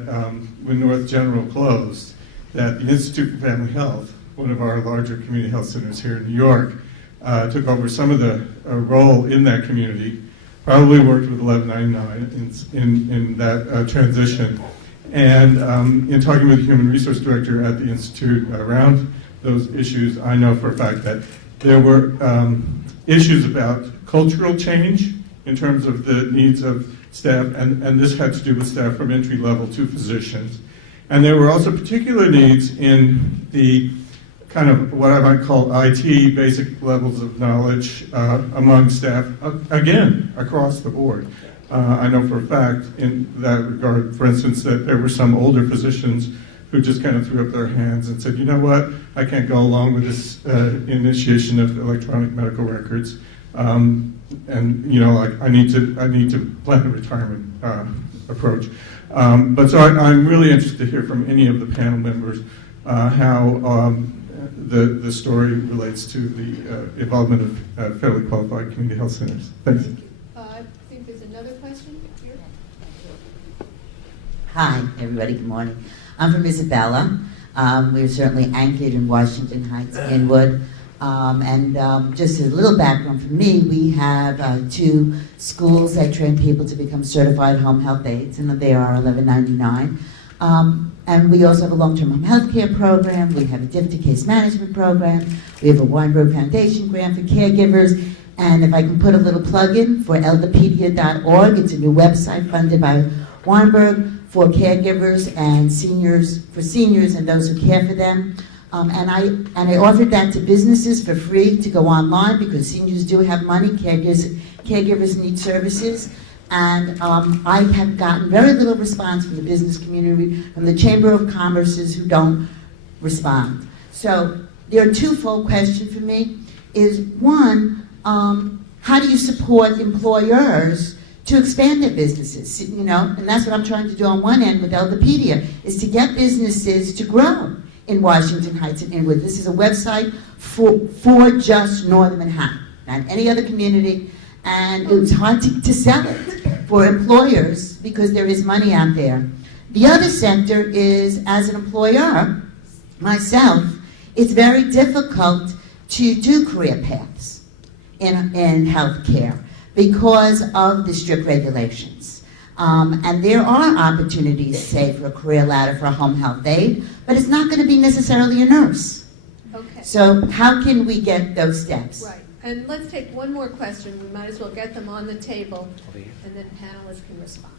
when North General closed, that the Institute for Family Health, one of our larger community health centers here in New York, took over some of the role in that community, probably worked with 1199 in that transition. And in talking with the Human Resource Director at the Institute around those issues, I know for a fact that there were issues about cultural change in terms of the needs of staff, and this had to do with staff from entry level to physicians. And there were also particular needs in the kind of what I might call IT, basic levels of knowledge among staff, again, across the board. I know for a fact in that regard, for instance, that there were some older physicians who just kind of threw up their hands and said, you know what, I can't go along with this initiation of electronic medical records. And you know, like I need to plan a retirement approach. But so I'm really interested to hear from any of the panel members how the story relates to the involvement of federally qualified community health centers. Thanks. I think there's another question here. Hi, everybody. Good morning. I'm from Isabella. We're certainly anchored in Washington Heights, Inwood. Just a little background from me, we have 2 schools that train people to become certified home health aides, and they are $11.99. And we also have a long-term home health care program. We have a DIFTA case management program. We have a Weinberg Foundation grant for caregivers. And if I can put a little plug in for elderpedia.org, it's a new website funded by Weinberg for caregivers and seniors and those who care for them. And I offered that to businesses for free to go online because seniors do have money, caregivers need services. And I have gotten very little response from the business community, from the Chamber of Commerce's who don't respond. So there are twofold questions for me. Is one, how do you support employers to expand their businesses? You know, and that's what I'm trying to do on one end with Elderpedia, is to get businesses to grow in Washington Heights and Inwood. This is a website for just Northern Manhattan, not any other community, and it was hard to sell it for employers because there is money out there. The other sector is, as an employer, myself, it's very difficult to do career paths in healthcare because of the strict regulations. And there are opportunities, say, for a career ladder for a home health aide, but it's not going to be necessarily a nurse. Okay. So how can we get those steps? Right. And let's take one more question. We might as well get them on the table, and then panelists can respond.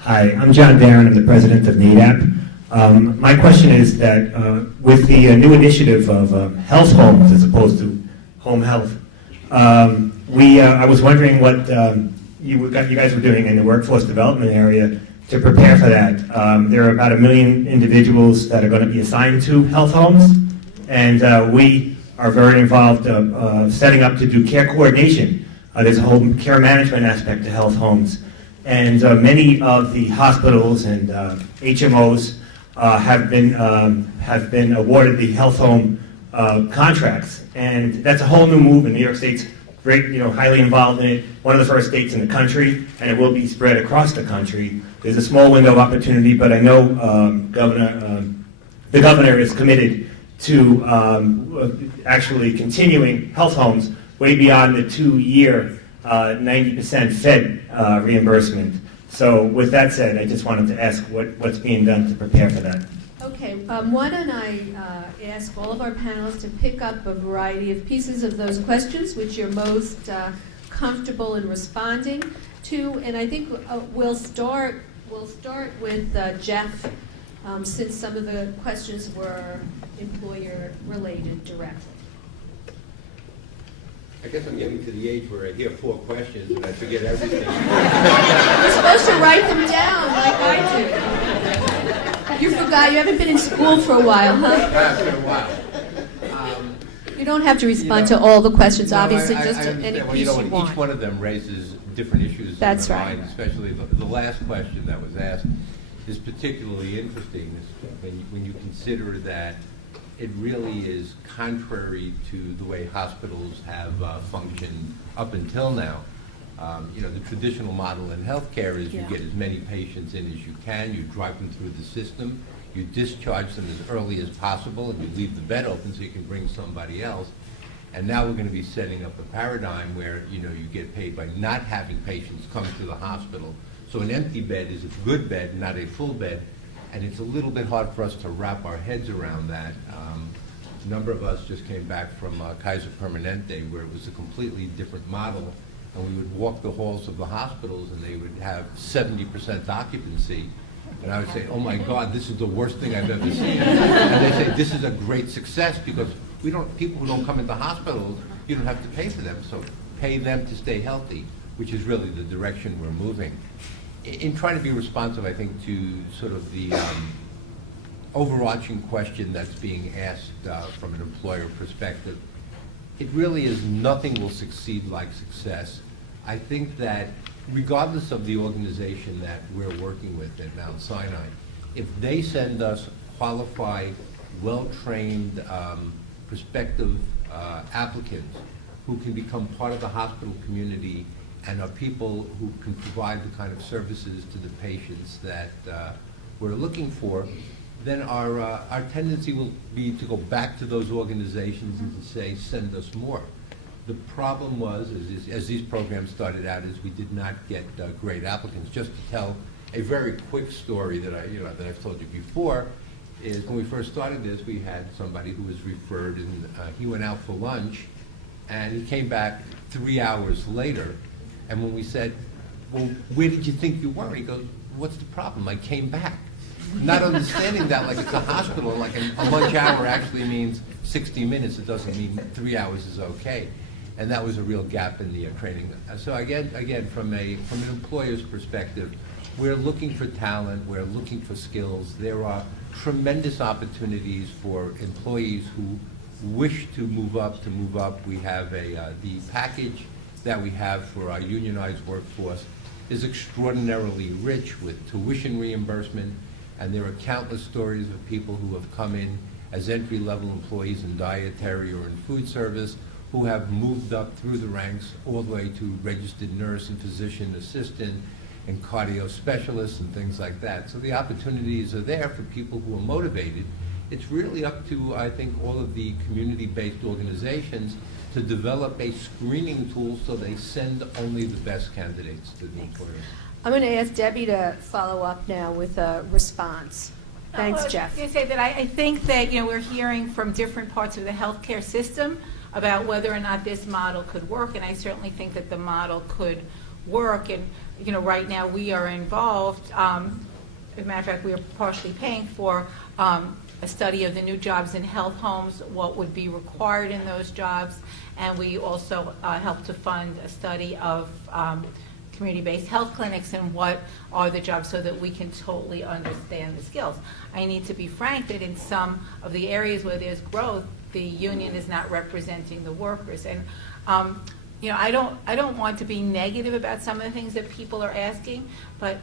Hi, I'm John Barron. I'm the president of NADAP. My question is that with the new initiative of health homes as opposed to home health, I was wondering what you guys were doing in the workforce development area to prepare for that. There are about 1 million individuals that are going to be assigned to health homes, and we are very involved setting up to do care coordination. There's a whole care management aspect to health homes. And many of the hospitals and HMOs have been awarded the health home contracts, and that's a whole new move. In New York State's great, highly involved in it. One of the first states in the country, and it will be spread across the country. There's a small window of opportunity, but I know the governor is committed to actually continuing health homes way beyond the 2-year 90% Fed reimbursement. So with that said, I just wanted to ask what's being done to prepare for that. Okay, why don't I ask all of our panelists to pick up a variety of pieces of those questions which you're most comfortable in responding to, and I think we'll start with Jeff, since some of the questions were employer related directly. I guess I'm getting to the age where I hear 4 questions and I forget everything. You're supposed to write them down like I do. You forgot, you haven't been in school for a while, huh? It's been a while. You don't have to respond to all the questions, No, obviously, I just to any understand. piece you Each want. one of them raises different issues That's in my right. mind, especially the last question that was asked is particularly interesting when you consider that it really is contrary to the way hospitals have functioned up until now. The traditional model in healthcare is you get as many patients in as you can, you drive them through the system, you discharge them as early as possible, and you leave the bed open so you can bring somebody else. And now we're going to be setting up a paradigm where you get paid by not having patients come to the hospital. So an empty bed is a good bed, not a full bed. And it's a little bit hard for us to wrap our heads around that. A number of us just came back from Kaiser Permanente, where it was a completely different model, and we would walk the halls of the hospitals, and they would have 70% occupancy. And I would say, oh my God, this is the worst thing I've ever seen. And they say, this is a great success because people who don't come into hospitals, you don't have to pay for them. So pay them to stay healthy, which is really the direction we're moving. In trying to be responsive, I think, to sort of the overarching question that's being asked from an employer perspective, it really is nothing will succeed like success. I think that regardless of the organization that we're working with at Mount Sinai, if they send us qualified, well-trained, prospective applicants who can become part of the hospital community and are people who can provide the kind of services to the patients that we're looking for, then our tendency will be to go back to those organizations and to say, send us more. The problem was, as these programs started out, is we did not get great applicants. Just to tell a very quick story that I've told you before, is when we first started this, we had somebody who was referred, and he went out for lunch, and he came back 3 hours later. And when we said, well, where did you think you were? He goes, what's the problem? I came back. Not understanding that like it's a hospital, like a lunch hour actually means 60 minutes. It doesn't mean 3 hours is okay. And that was a real gap in the training. So again, from an employer's perspective, we're looking for talent, we're looking for skills. There are tremendous opportunities for employees who wish to move up. We have the package that we have for our unionized workforce is extraordinarily rich with tuition reimbursement, and there are countless stories of people who have come in as entry-level employees in dietary or in food service who have moved up through the ranks all the way to registered nurse and physician assistant and cardio specialists and things like that. So the opportunities are there for people who are motivated. It's really up to, I think, all of the community-based organizations to develop a screening tool so they send only the best candidates to the employers. I'm going to ask Debbie to follow up now with a response. Thanks, Jeff. I was going to say that I think that, we're hearing from different parts of the healthcare system about whether or not this model could work, and I certainly think that the model could work. And, right now we are involved. As a matter of fact, we are partially paying for a study of the new jobs in health homes, what would be required in those jobs, and we also help to fund a study of community-based health clinics and what are the jobs so that we can totally understand the skills. I need to be frank that in some of the areas where there's growth, the union is not representing the workers. And I don't want to be negative about some of the things that people are asking, but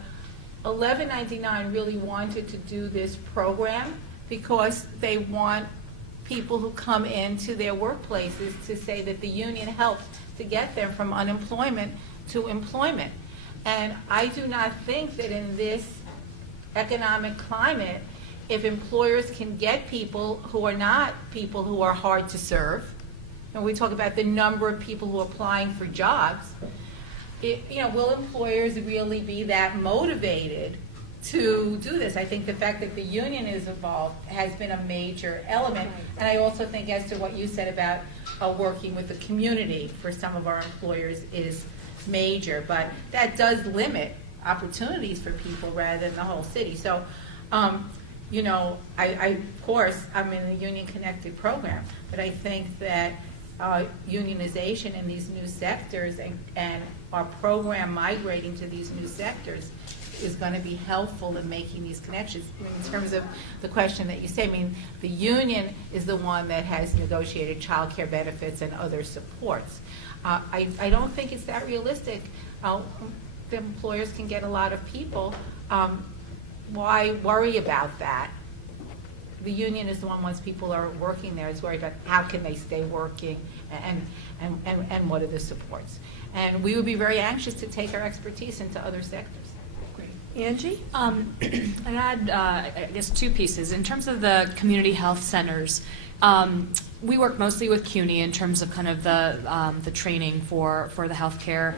1199 really wanted to do this program because they want people who come into their workplaces to say that the union helped to get them from unemployment to employment. And I do not think that in this economic climate, if employers can get people who are not people who are hard to serve, and we talk about the number of people who are applying for jobs, will employers really be that motivated to do this? I think the fact that the union is involved has been a major element. And I also think as to what you said about working with the community for some of our employers is major. But that does limit opportunities for people rather than the whole city. So, of course, I'm in the union-connected program, but I think that unionization in these new sectors and our program migrating to these new sectors is going to be helpful in making these connections. In terms of the question that you say, the union is the one that has negotiated child care benefits and other supports. I don't think it's that realistic. The employers can get a lot of people. Why worry about that? The union is the one, once people are working there, is worried about how can they stay working and what are the supports. And we would be very anxious to take our expertise into other sectors. Angie? I'd add, I guess, two pieces. In terms of the community health centers, we work mostly with CUNY in terms of kind of the training for the healthcare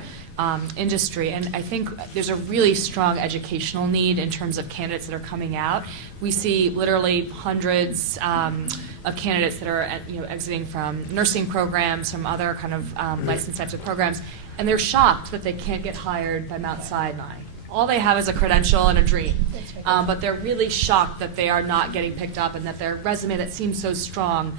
industry, and I think there's a really strong educational need in terms of candidates that are coming out. We see literally hundreds of candidates that are exiting from nursing programs, from other kind of licensed types of programs, and they're shocked that they can't get hired by Mount Sinai. All they have is a credential and a dream, but they're really shocked that they are not getting picked up and that their resume that seems so strong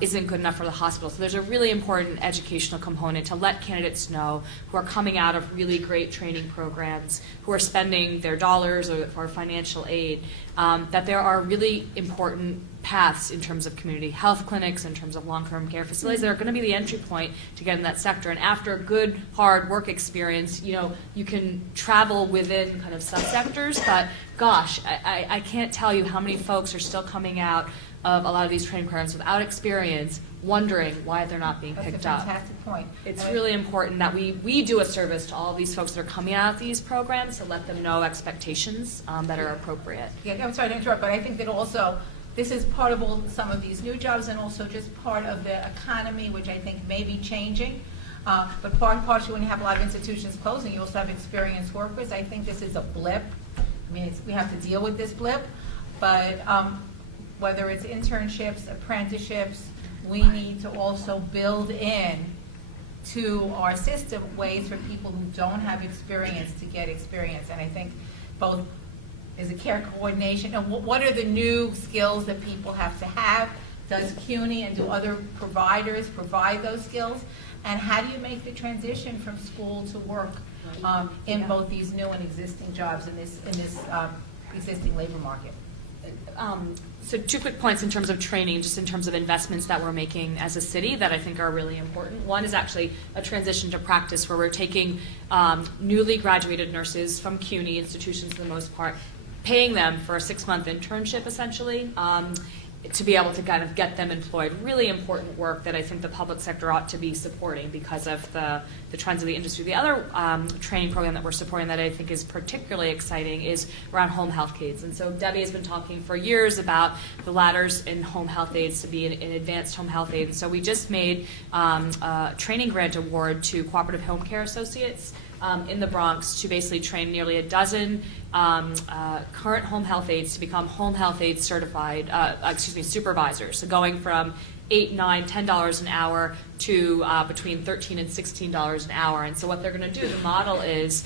isn't good enough for the hospital. So there's a really important educational component to let candidates know who are coming out of really great training programs, who are spending their dollars or for financial aid, that there are really important paths in terms of community health clinics, in terms of long-term care facilities that are going to be the entry point to get in that sector. And after a good, hard work experience, you can travel within kind of subsectors, but gosh, I can't tell you how many folks are still coming out of a lot of these training programs without experience, wondering why they're not being picked up. That's a fantastic point. It's really important that we do a service to all these folks that are coming out of these programs to let them know expectations that are appropriate. Yeah, I'm sorry to interrupt, but I think that also this is part of some of these new jobs and also just part of the economy, which I think may be changing. But partially when you have a lot of institutions closing, you also have experienced workers. I think this is a blip. We have to deal with this blip. But whether it's internships, apprenticeships, we need to also build in to our system ways for people who don't have experience to get experience. And I think both is a care coordination, and what are the new skills that people have to have? Does CUNY and do other providers provide those skills? And how do you make the transition from school to work in both these new and existing jobs in this existing labor market? So 2 quick points in terms of training, just in terms of investments that we're making as a city that I think are really important. One is actually a transition to practice where we're taking newly graduated nurses from CUNY institutions for the most part, paying them for a 6-month internship essentially, to be able to kind of get them employed. Really important work that I think the public sector ought to be supporting because of the trends of the industry. The other training program that we're supporting that I think is particularly exciting is around home health aides. And so Debbie has been talking for years about the ladders in home health aides to be an advanced home health aide. And so we just made a training grant award to Cooperative Home Care Associates in the Bronx to basically train nearly a dozen current home health aides to become home health aid certified, supervisors. So going from $8, $9, $10 an hour to between $13 and $16 an hour. And so what they're going to do, the model is,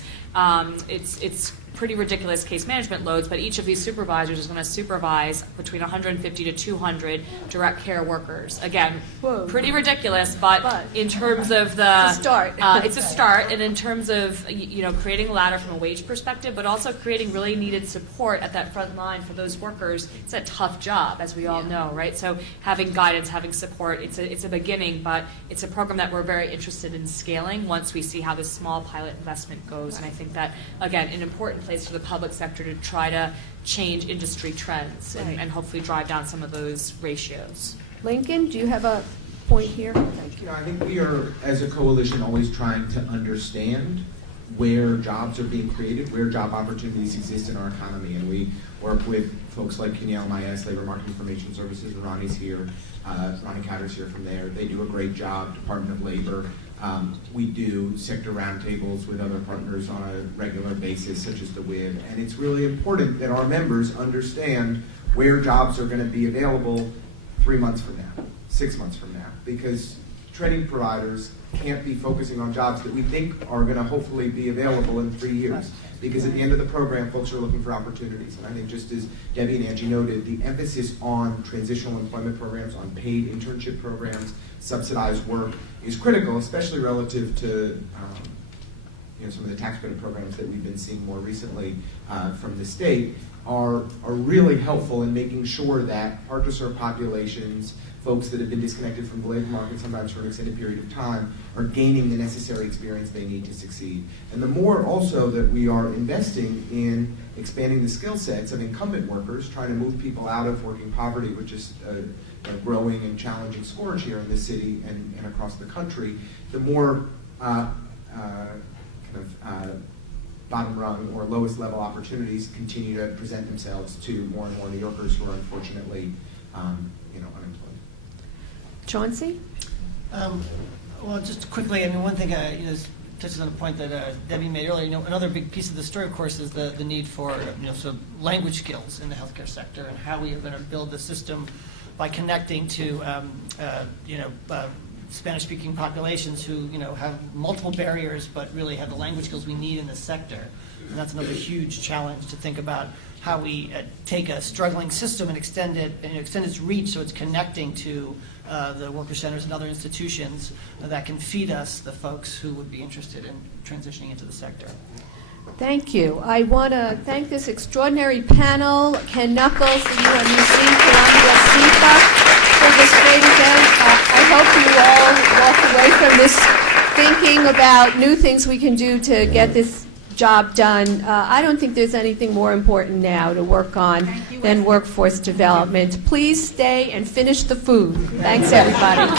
it's pretty ridiculous case management loads, but each of these supervisors is going to supervise between 150 to 200 direct care workers. Again, Whoa. Pretty ridiculous, but in terms of the It's a start. it's a start, and in terms of creating a ladder from a wage perspective, but also creating really needed support at that front line for those workers. It's a tough job, as we all know, right? So having guidance, having support, it's a beginning, but it's a program that we're very interested in scaling once we see how this small pilot investment goes. And I think that, again, an important place for the public sector to try to change industry trends and hopefully drive down some of those ratios. Lincoln, do you have a point here? Thank you. I think we are, as a coalition, always trying to understand where jobs are being created, where job opportunities exist in our economy. And we work with folks like UMEZ, Labor Market Information Services, and Ronnie's here, Ronnie Catter's here from there. They do a great job, Department of Labor. We do sector roundtables with other partners on a regular basis, such as the WIB. And it's really important that our members understand where jobs are going to be available 3 months from now, 6 months from now, because training providers can't be focusing on jobs that we think are going to hopefully be available in 3 years. Because at the end of the program, folks are looking for opportunities. And I think just as Debbie and Angie noted, the emphasis on transitional employment programs, on paid internship programs, subsidized work is critical, especially relative to some of the tax credit programs that we've been seeing more recently from the state are really helpful in making sure that hard-to-serve populations, folks that have been disconnected from the labor market sometimes for an extended period of time, are gaining the necessary experience they need to succeed. And the more also that we are investing in expanding the skill sets of incumbent workers, trying to move people out of working poverty, which is a growing and challenging scourge here in the city and across the country, the more bottom rung or lowest level opportunities continue to present themselves to more and more New Yorkers who are unfortunately unemployed. Chauncey? Well, just quickly, one thing touches on a point that Debbie made earlier. Another big piece of the story, of course, is the need for sort of language skills in the healthcare sector and how we are going to build the system by connecting to Spanish-speaking populations who have multiple barriers, but really have the language skills we need in the sector. And that's another huge challenge to think about how we take a struggling system and extend its reach so it's connecting to the worker centers and other institutions that can feed us the folks who would be interested in transitioning into the sector. Thank you. I want to thank this extraordinary panel, Ken Knuckles, the UMEZ, Columbia, SIPA, for this great event. I hope you all walk away from this thinking about new things we can do to get this job done. I don't think there's anything more important now to work on than workforce development. Please stay and finish the food. Thanks, everybody.